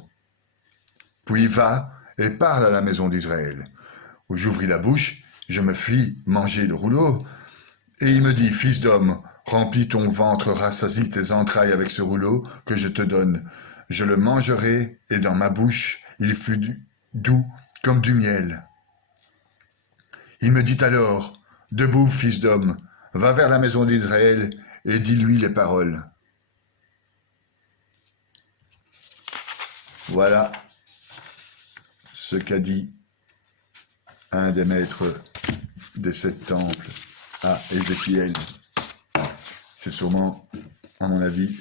Puis va et parle à la maison d'Israël. Où j'ouvris la bouche, je me fis manger le rouleau, et il me dit, fils d'homme, remplis ton ventre, rassasie tes entrailles avec ce rouleau que je te donne. Je le mangerai, et dans ma bouche, il fut doux comme du miel. Il me dit alors, debout, fils d'homme, va vers la maison d'Israël et dis-lui les paroles. Voilà ce qu'a dit un des maîtres des 7 temples à Ézéchiel. C'est sûrement, à mon avis,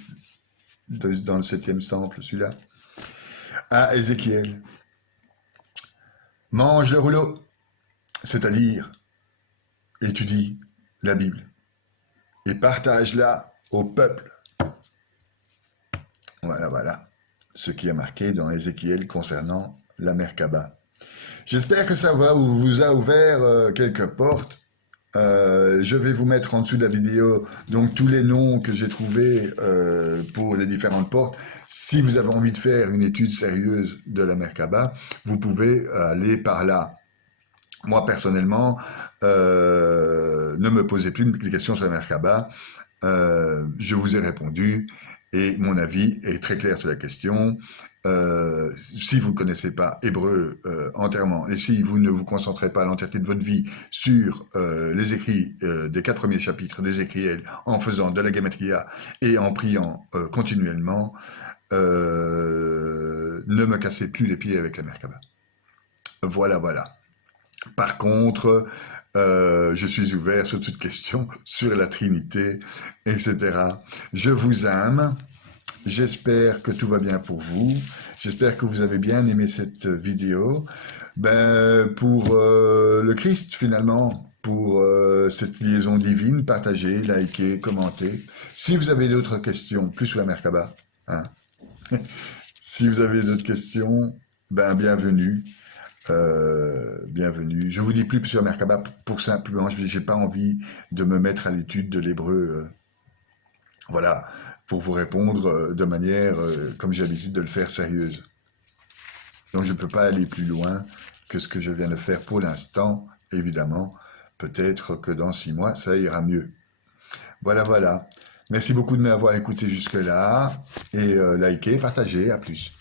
dans le 7e temple, celui-là. À Ézéchiel. Mange le rouleau, c'est-à-dire étudie la Bible et partage-la au peuple. Voilà ce qui est marqué dans Ézéchiel concernant la Merkaba. J'espère que ça vous a ouvert quelques portes. Je vais vous mettre en dessous de la vidéo donc tous les noms que j'ai trouvés pour les différentes portes. Si vous avez envie de faire une étude sérieuse de la Merkaba, vous pouvez aller par là. Moi, personnellement, ne me posez plus de questions sur la Merkaba. Je vous ai répondu et mon avis est très clair sur la question. Si vous ne connaissez pas hébreu entièrement et si vous ne vous concentrez pas l'entièreté de votre vie sur les écrits des 4 premiers chapitres d'Ézéchiel en faisant de la gematria et en priant continuellement, ne me cassez plus les pieds avec la Merkaba. Voilà. Par contre, je suis ouvert sur toute question sur la Trinité, etc. Je vous aime. J'espère que tout va bien pour vous. J'espère que vous avez bien aimé cette vidéo. Pour le Christ, finalement, pour cette liaison divine, partagez, likez, commentez. Si vous avez d'autres questions, plus sur la Merkaba, hein. Si vous avez d'autres questions, bienvenue. bienvenue. Je vous dis plus sur Merkaba pour simplement, j'ai pas envie de me mettre à l'étude de l'hébreu, voilà, pour vous répondre de manière, comme j'ai l'habitude de le faire, sérieuse. Donc je ne peux pas aller plus loin que ce que je viens de faire pour l'instant, évidemment. Peut-être que dans 6 mois, ça ira mieux. Voilà, voilà. Merci beaucoup de m'avoir écouté jusque-là, et likez, partagez, à plus.